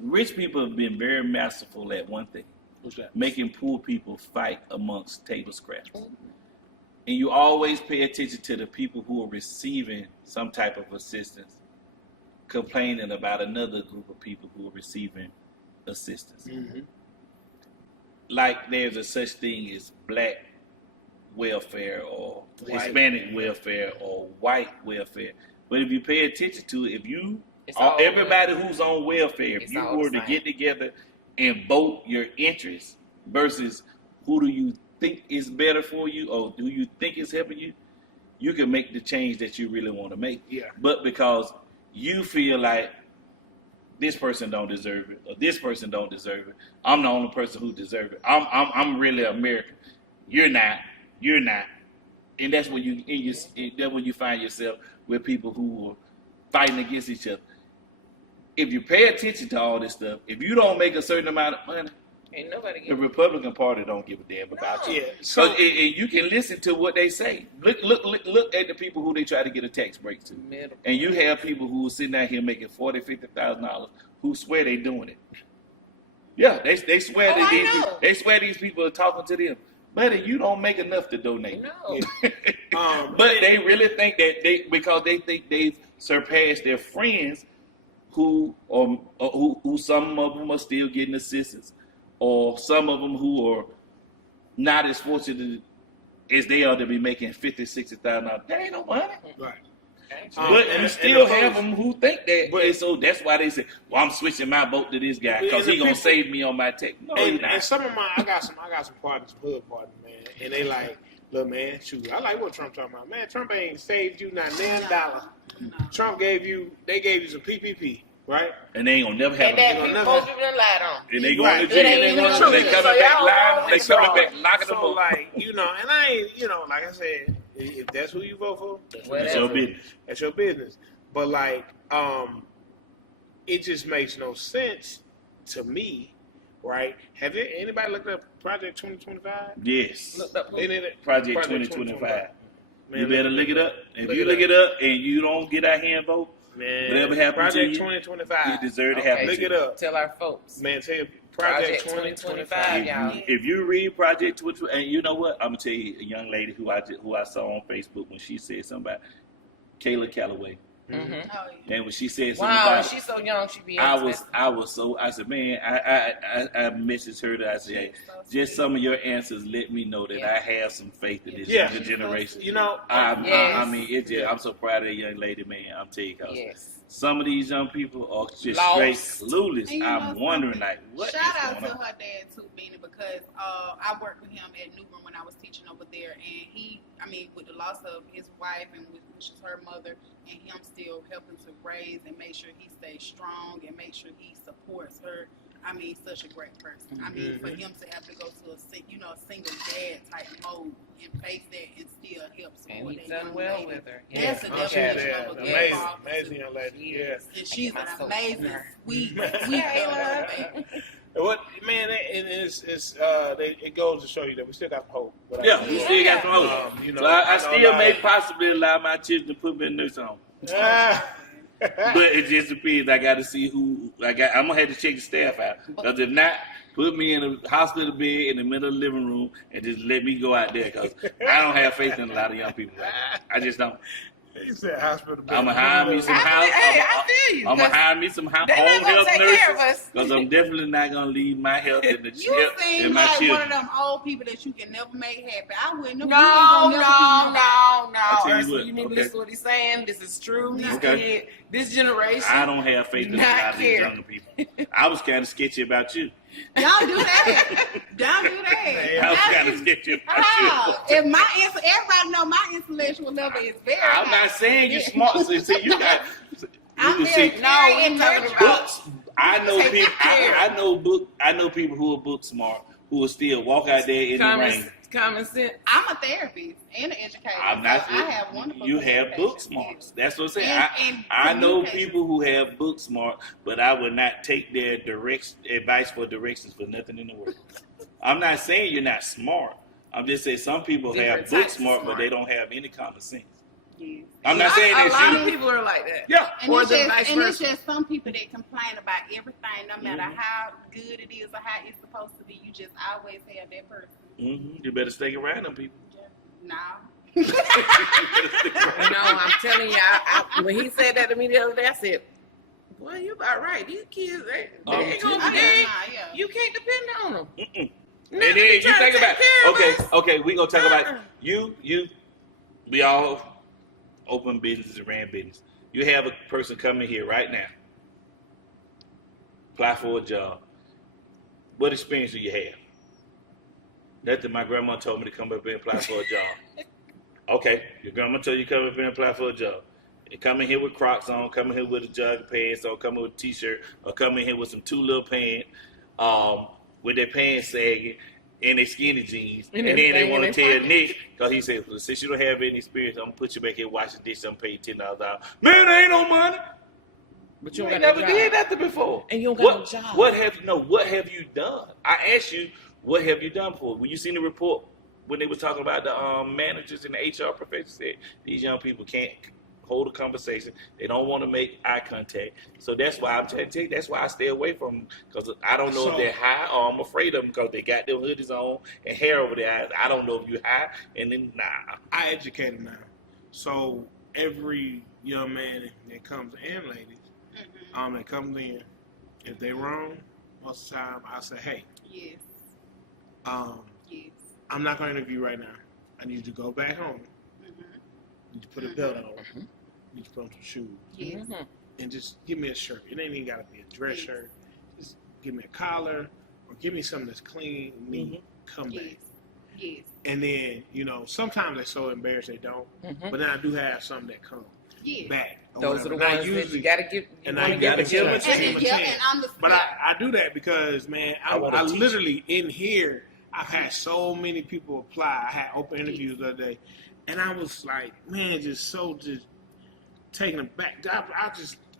rich people have been very masterful at one thing: What's that? making poor people fight amongst table scraps. And you always pay attention to the people who are receiving some type of assistance, complaining about another group of people who are receiving assistance. Mm-hmm. Like there's a such thing as black welfare or White. Hispanic welfare or white welfare. But if you pay attention to it, if you It's all everybody who's on welfare, if It's you all were the to same. get together and vote your interests versus who do you think is better for you or do you think is helping you, you can make the change that you really want to make. Yeah. But because you feel like this person don't deserve it or this person don't deserve it, I'm the only person who deserves it. I'm really American. You're not. And that's when that's when you find yourself with people who are fighting against each other. If you pay attention to all this stuff, if you don't make a certain amount of money, Ain't nobody the getting Republican Party don't give a damn about you. Yeah. So So you can listen to what they say. Look at the people who they try to get a tax break to. middle. And you have people who are sitting out here making $40,000-$50,000 who swear they doing it. Yeah, they swear Oh, that I these know. people, they swear these people are talking to them. Buddy, you don't make enough to donate. No. But they really think that because they think they've surpassed their friends who some of them are still getting assistance, or some of them who are not as fortunate as they are to be making $50,000-$60,000. That ain't no money. right. But and- you still and the have folks- them who think that. But- And so that's why they say, well, I'm switching my vote to this guy because And he the gonna people- save me on my tax. No, he's And not. some of I got some partners, hood partners, man, and they like, look, man, shoot, I like what Trump talking about, man. Trump ain't saved you not $1 dollar. No. Trump they gave you some PPP, right? And they ain't gonna never have And a that gonna people never- supposed to be lied on. and they going Right. to jail. It ain't even They true. coming So back y'all lying. all They so- coming back locking them So up. like, and I ain't, like I said, if that's who you vote for, that's That's your business. That's your business. But like, it just makes no sense to me, right? Have anybody looked up Project 2025? Yes. Looked up who? Project 2025. Man, You better look it up. If Look you it look up. it up and you don't get out here and vote, Man, whatever happened to Project you, 2025. you deserve to Okay. happen Look to it you. up, Tell our folks. man. Tell you, Project Project 2025. 2025, y'all. If you read Project 20, and you know what, I'm gonna tell you, a young lady who I saw on Facebook when she said something about Kayla Calloway, Mm-hmm. Oh, yeah. and when she said something Wow, about she's so young. She be. I said, man, I messaged her that I said, hey, just some of your answers let me know that Yeah. I have some faith in this Yeah. younger generation. You know, I mean, it's just, Yeah. I'm so proud of that young lady, man. I'm telling you, 'cause Yes. some of these young people are just Lost. straight clueless. And you know I'm wondering, something? like, what is Shout out going to on? her dad too, Beanie, because I worked with him at Newbern when I was teaching over there, and with the loss of his wife and which is her mother, and him still helping to raise and make sure he stays strong and make sure he supports her. I mean, such a great person. I mean, for him to have to go to a single dad type mode and face that and still help support And he's that done young well lady. with her. That's a Oh, she's definition yeah, of a good amazing, father. amazing young lady. Yeah. And she's My an soul. amazing, sweet Kayla. baby. What man? It goes to show you that we still got hope. But Yeah, we still got some hope. So I still may possibly allow my children to put me in this home. But it just depends. I got to see who I got. I'm gonna have to check the staff out. Because if not, put me in a hospital bed in the middle of the living room and just let me go out there. Because I don't have faith in a lot of young people. I just don't. He said hospital. I'm gonna hire me some house. I feel you. I'm gonna hire me some home They're not gonna health take care of us. nurses because I'm definitely not gonna leave my health in the You chip seem and my like one children. of them old people that you can never make happy. I wouldn't. You ain't No, gonna never keep me happy. I tell you Ursula, what, you need to okay. listen to what he's saying. This is true. These Okay. kids, this generation. I don't have faith in a Not lot of these care. younger people. I was kind of sketchy about you. Don't do that. Don't do that. I was kind of sketchy about How? you. If everybody know my intellectual level is very I'm high. not saying you're smart. See, you got. I'm You see, very No, we and talking nurturing. about- books. I know Take people. care. I know people who are book smart who will still walk out there in the rain. Common sense. I'm a therapist and an educator. I'm not. So I have wonderful You have communication book smarts. That's what I'm saying. And I know communication. people who have book smart, but I would not take their advice for directions for nothing in the world. I'm not saying you're not smart. I'm just saying some people Different have book types of smart, but smart. they don't have any common sense. Yeah. I'm not saying A that's lot you. of people are like that. Yeah. And, Or it's the just, vice and it's versa. just some people that complain about everything, no matter Mhm. how good it is or how it's supposed to be. You just always have that person. You better stay around them people. No. No, I'm telling you, when he said that to me the other day, I said, "Boy, you about right. These kids, they ain't gonna Oh, be. yeah. You can't depend on them." And then you think about okay, we gonna talk about you. We all open businesses and ran business. You have a person coming here right now, apply for a job. What experience do you have? Nothing. My grandma told me to come up here and apply for a job. Okay, your grandma told you to come up here and apply for a job. You come in here with Crocs on, come in here with a jog pants on, come in with a t-shirt, or come in here with some too little pants, with their pants sagging, and their skinny jeans. And then they want to tell Nick, because he said, well, since you don't have any experience, I'm going to put you back here washing dishes, I'm going to pay you $10 out. Man, there ain't no money. But You you ain't ain't got never no did job. nothing before. And you don't got no job. What have you done? I asked you, what have you done before? When you seen the report when they were talking about the managers and the HR professionals said these young people can't hold a conversation. They don't want to make eye contact. So that's why I'm trying to tell you, that's why I stay away from them, because I don't know if they're high or I'm afraid of them because they got their hoodies on and hair over their eyes. I don't know if you high, and then I educate them now. So every young man that comes and ladies, that comes in, if they wrong, most of the time I say, hey, Yes. Yes. I'm not going to interview right now. I need you to go back home. Mm-hmm. You need to put a belt on. You need to put on some shoes. Yes. And just give me a shirt. It ain't even got to be a dress shirt. Just give me a collar or give me something that's clean, neat, come Yes. back. Yes. And then, sometimes they're so embarrassed they don't. But then I do have some that come Yes. back. or Those are the whatever. ones And I that you gotta give. and You I want to gotta give give a them chance. give them a Yeah, chance. and I'm the But I do that because, man, I wanna I teach. literally in here, I've had so many people apply. I had open interviews the other day, and I was like, man, just taken aback.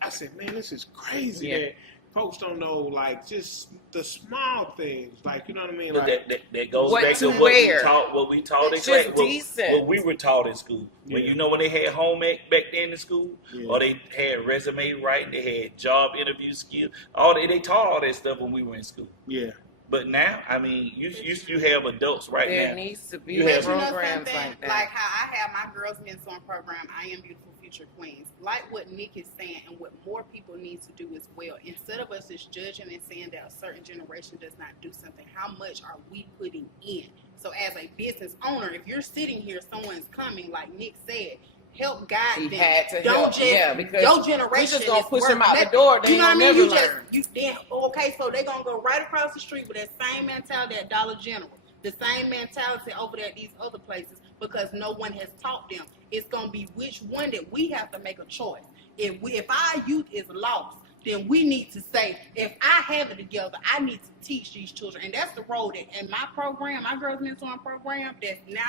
I said, man, this is crazy Yeah. that folks don't know, like, just the small things. Like, you know what I mean? But Like, that goes What back to to what wear. we taught in It's class, just what decent. we were taught in school. When Yeah. when they had home ec back then in school, Yeah. or they had resume writing, they had job interview skills. They taught all that stuff when we were in school. yeah. But now, I mean, you have adults right There now. needs to be You have- programs something, like that. like how I have my girls mentoring program, I Am Beautiful Future Queens. Like what Nick is saying and what more people need to do as well. Instead of us just judging and saying that a certain generation does not do something, how much are we putting in? So as a business owner, if you're sitting here, someone's coming, like Nick said, help guide He them. had to Don't help, just yeah, because your generation we just gonna is push them worth out the nothing. door. They You know what I ain't mean? gonna You never learn. okay, so they're gonna go right across the street with that same mentality at Dollar General, the same mentality over there at these other places, because no one has taught them. It's gonna be which one that we have to make a choice. If our youth is lost, then we need to say, if I have it together, I need to teach these children. And that's the road that in my program, my girls mentoring program, that's now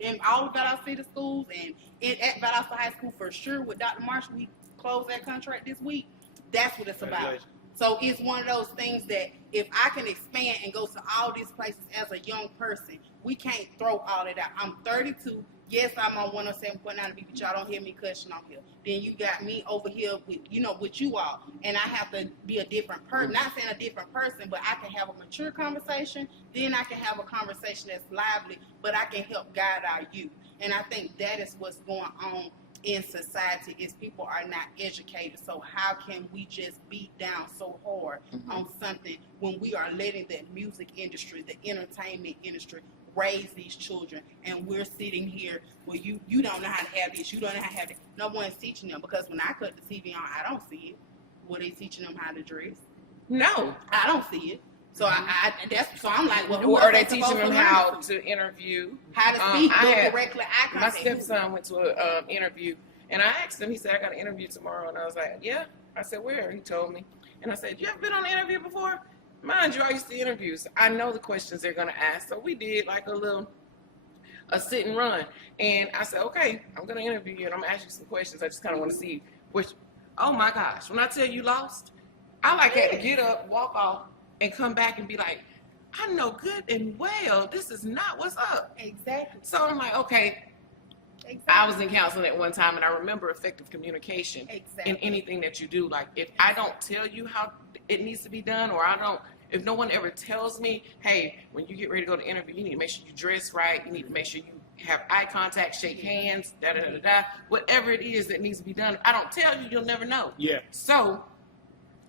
in all of Valdosta City schools and at Valdosta High School for sure with Dr. Marshall. We closed that contract this week. That's what it's about. Congratulations. So it's one of those things that if I can expand and go to all these places as a young person, we can't throw all that out. I'm 32. Yes, I'm on 107.9 B, but y'all don't hear me cussing on here. Then you got me over here with you all. And I have to be a different person. Not saying a different person, but I can have a mature conversation. Then I can have a conversation that's lively, but I can help guide our youth. And I think that is what's going on in society is people are not educated. So how can we just beat down so hard on something when we are letting the music industry, the entertainment industry, raise these children, and we're sitting here where you don't know how to have this, you don't know how to have that. No one's teaching them, because when I cut the TV on, I don't see it. Were they teaching them how to dress? No. I don't see it. So so I'm like, well, Or are they teaching them how to interview? How to speak correctly, eye My contact. stepson went to an interview, and I asked him. He said, "I got an interview tomorrow," and I was like, "Yeah." I said, "Where?" He told me, and I said, "You ever been on an interview before?" Mind you, I used to interview, so I know the questions they're gonna ask. So we did like a sit and run, and I said, "Okay, I'm gonna interview you, and I'm gonna ask you some questions. I just kind of want to see which." Oh my gosh, when I tell you lost, I had to get up, walk off, and come back and be like, I know good and well this is not what's up. Exactly. So I'm like, okay. Exactly. I was in counseling at one time, and I remember effective communication in anything that you do. Like, if I don't tell you how it needs to be done, or if no one ever tells me, hey, when you get ready to go to interview, you need to make sure you dress right. You need to make sure you have eye contact, shake hands, whatever it is that needs to be done. I don't tell you, you'll never know. Yeah. So,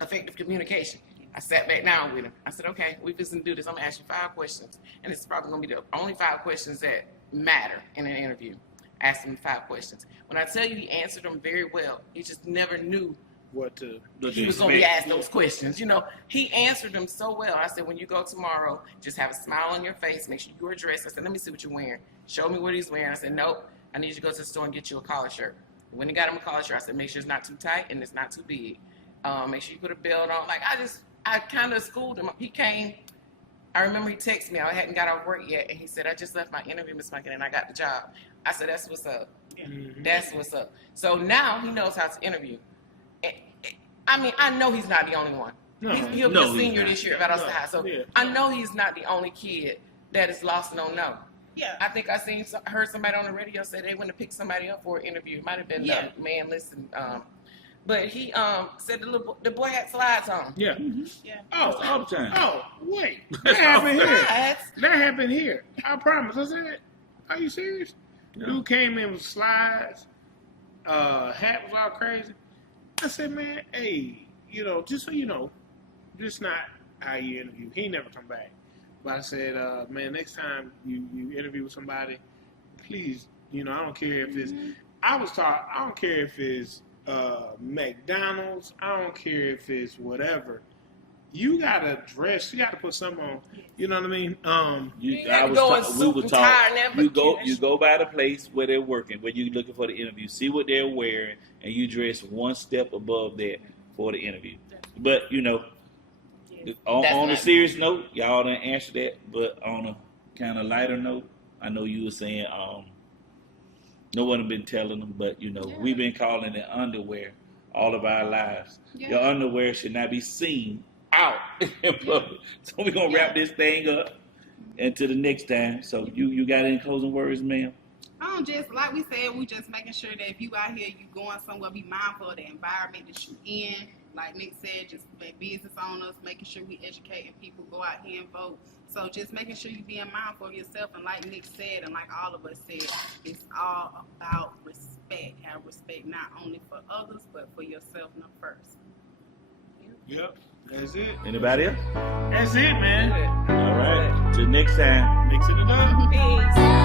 effective communication. I sat back down with him. I said, okay, we're just going to do this. I'm going to ask you 5 questions. And it's probably going to be the only 5 questions that matter in an interview. Ask him 5 questions. When I tell you he answered them very well, he just never knew he was going to be asked those questions. You know, he answered them so well. I said, when you go tomorrow, just have a smile on your face. Make sure you're dressed. I said, let me see what you're wearing. Show me what he's wearing. I said, nope, I need you to go to the store and get you a collar shirt. When he got him a collar shirt, I said, make sure it's not too tight and it's not too big. Make sure you put a belt on. Like, I kind of schooled him. He came. I remember he texted me. I hadn't got off work yet, and he said, I just left my interview, Miss Munkin, and I got the job. I said, that's what's up. Mm-hmm. That's what's up. So now he knows how to interview. I mean, I know he's not the only one. He'll be a senior this year at Austin High. So I know he's not the only kid that is lost and don't know. Yeah. I think I heard somebody on the radio say they went to pick somebody up for an interview. It might have been the man listening. But he said the boy had slides on. Yeah. Mm-hmm. Yeah. Oh, all the time. Oh, wait. That happened here. That happened here. I promise. I said, are you serious? Yeah. Dude came in with slides. Hat was all crazy. I said, man, hey, just so you know, this not how you interview. He never come back. But I said, man, next time you interview with somebody, please, I don't care if it's, I don't care if it's McDonald's, I don't care if it's whatever. You gotta dress. You gotta put something on. You know what I mean? You go by the place where they're working, where you're looking for the interview. See what they're wearing, and you dress one step above that for the interview. But on a serious note, y'all didn't answer that. But on a kind of lighter note, I know you were saying no one have been telling them, but we've been calling it underwear all of our lives. Yeah. Your underwear should not be seen out in public. So we're gonna wrap this thing up until the next time. So you got any closing words, ma'am? Just like we said, we just making sure that if you out here, you going somewhere, be mindful of the environment that you in. Like Nick said, just make business owners, making sure we educating people, go out here and vote. So just making sure you being mindful of yourself, and like Nick said, and like all of us said, it's all about respect. Have respect not only for others, but for yourself first. Yep. That's it. Anybody else? That's it, man. All right. Till next time. Mixing it up. Peace.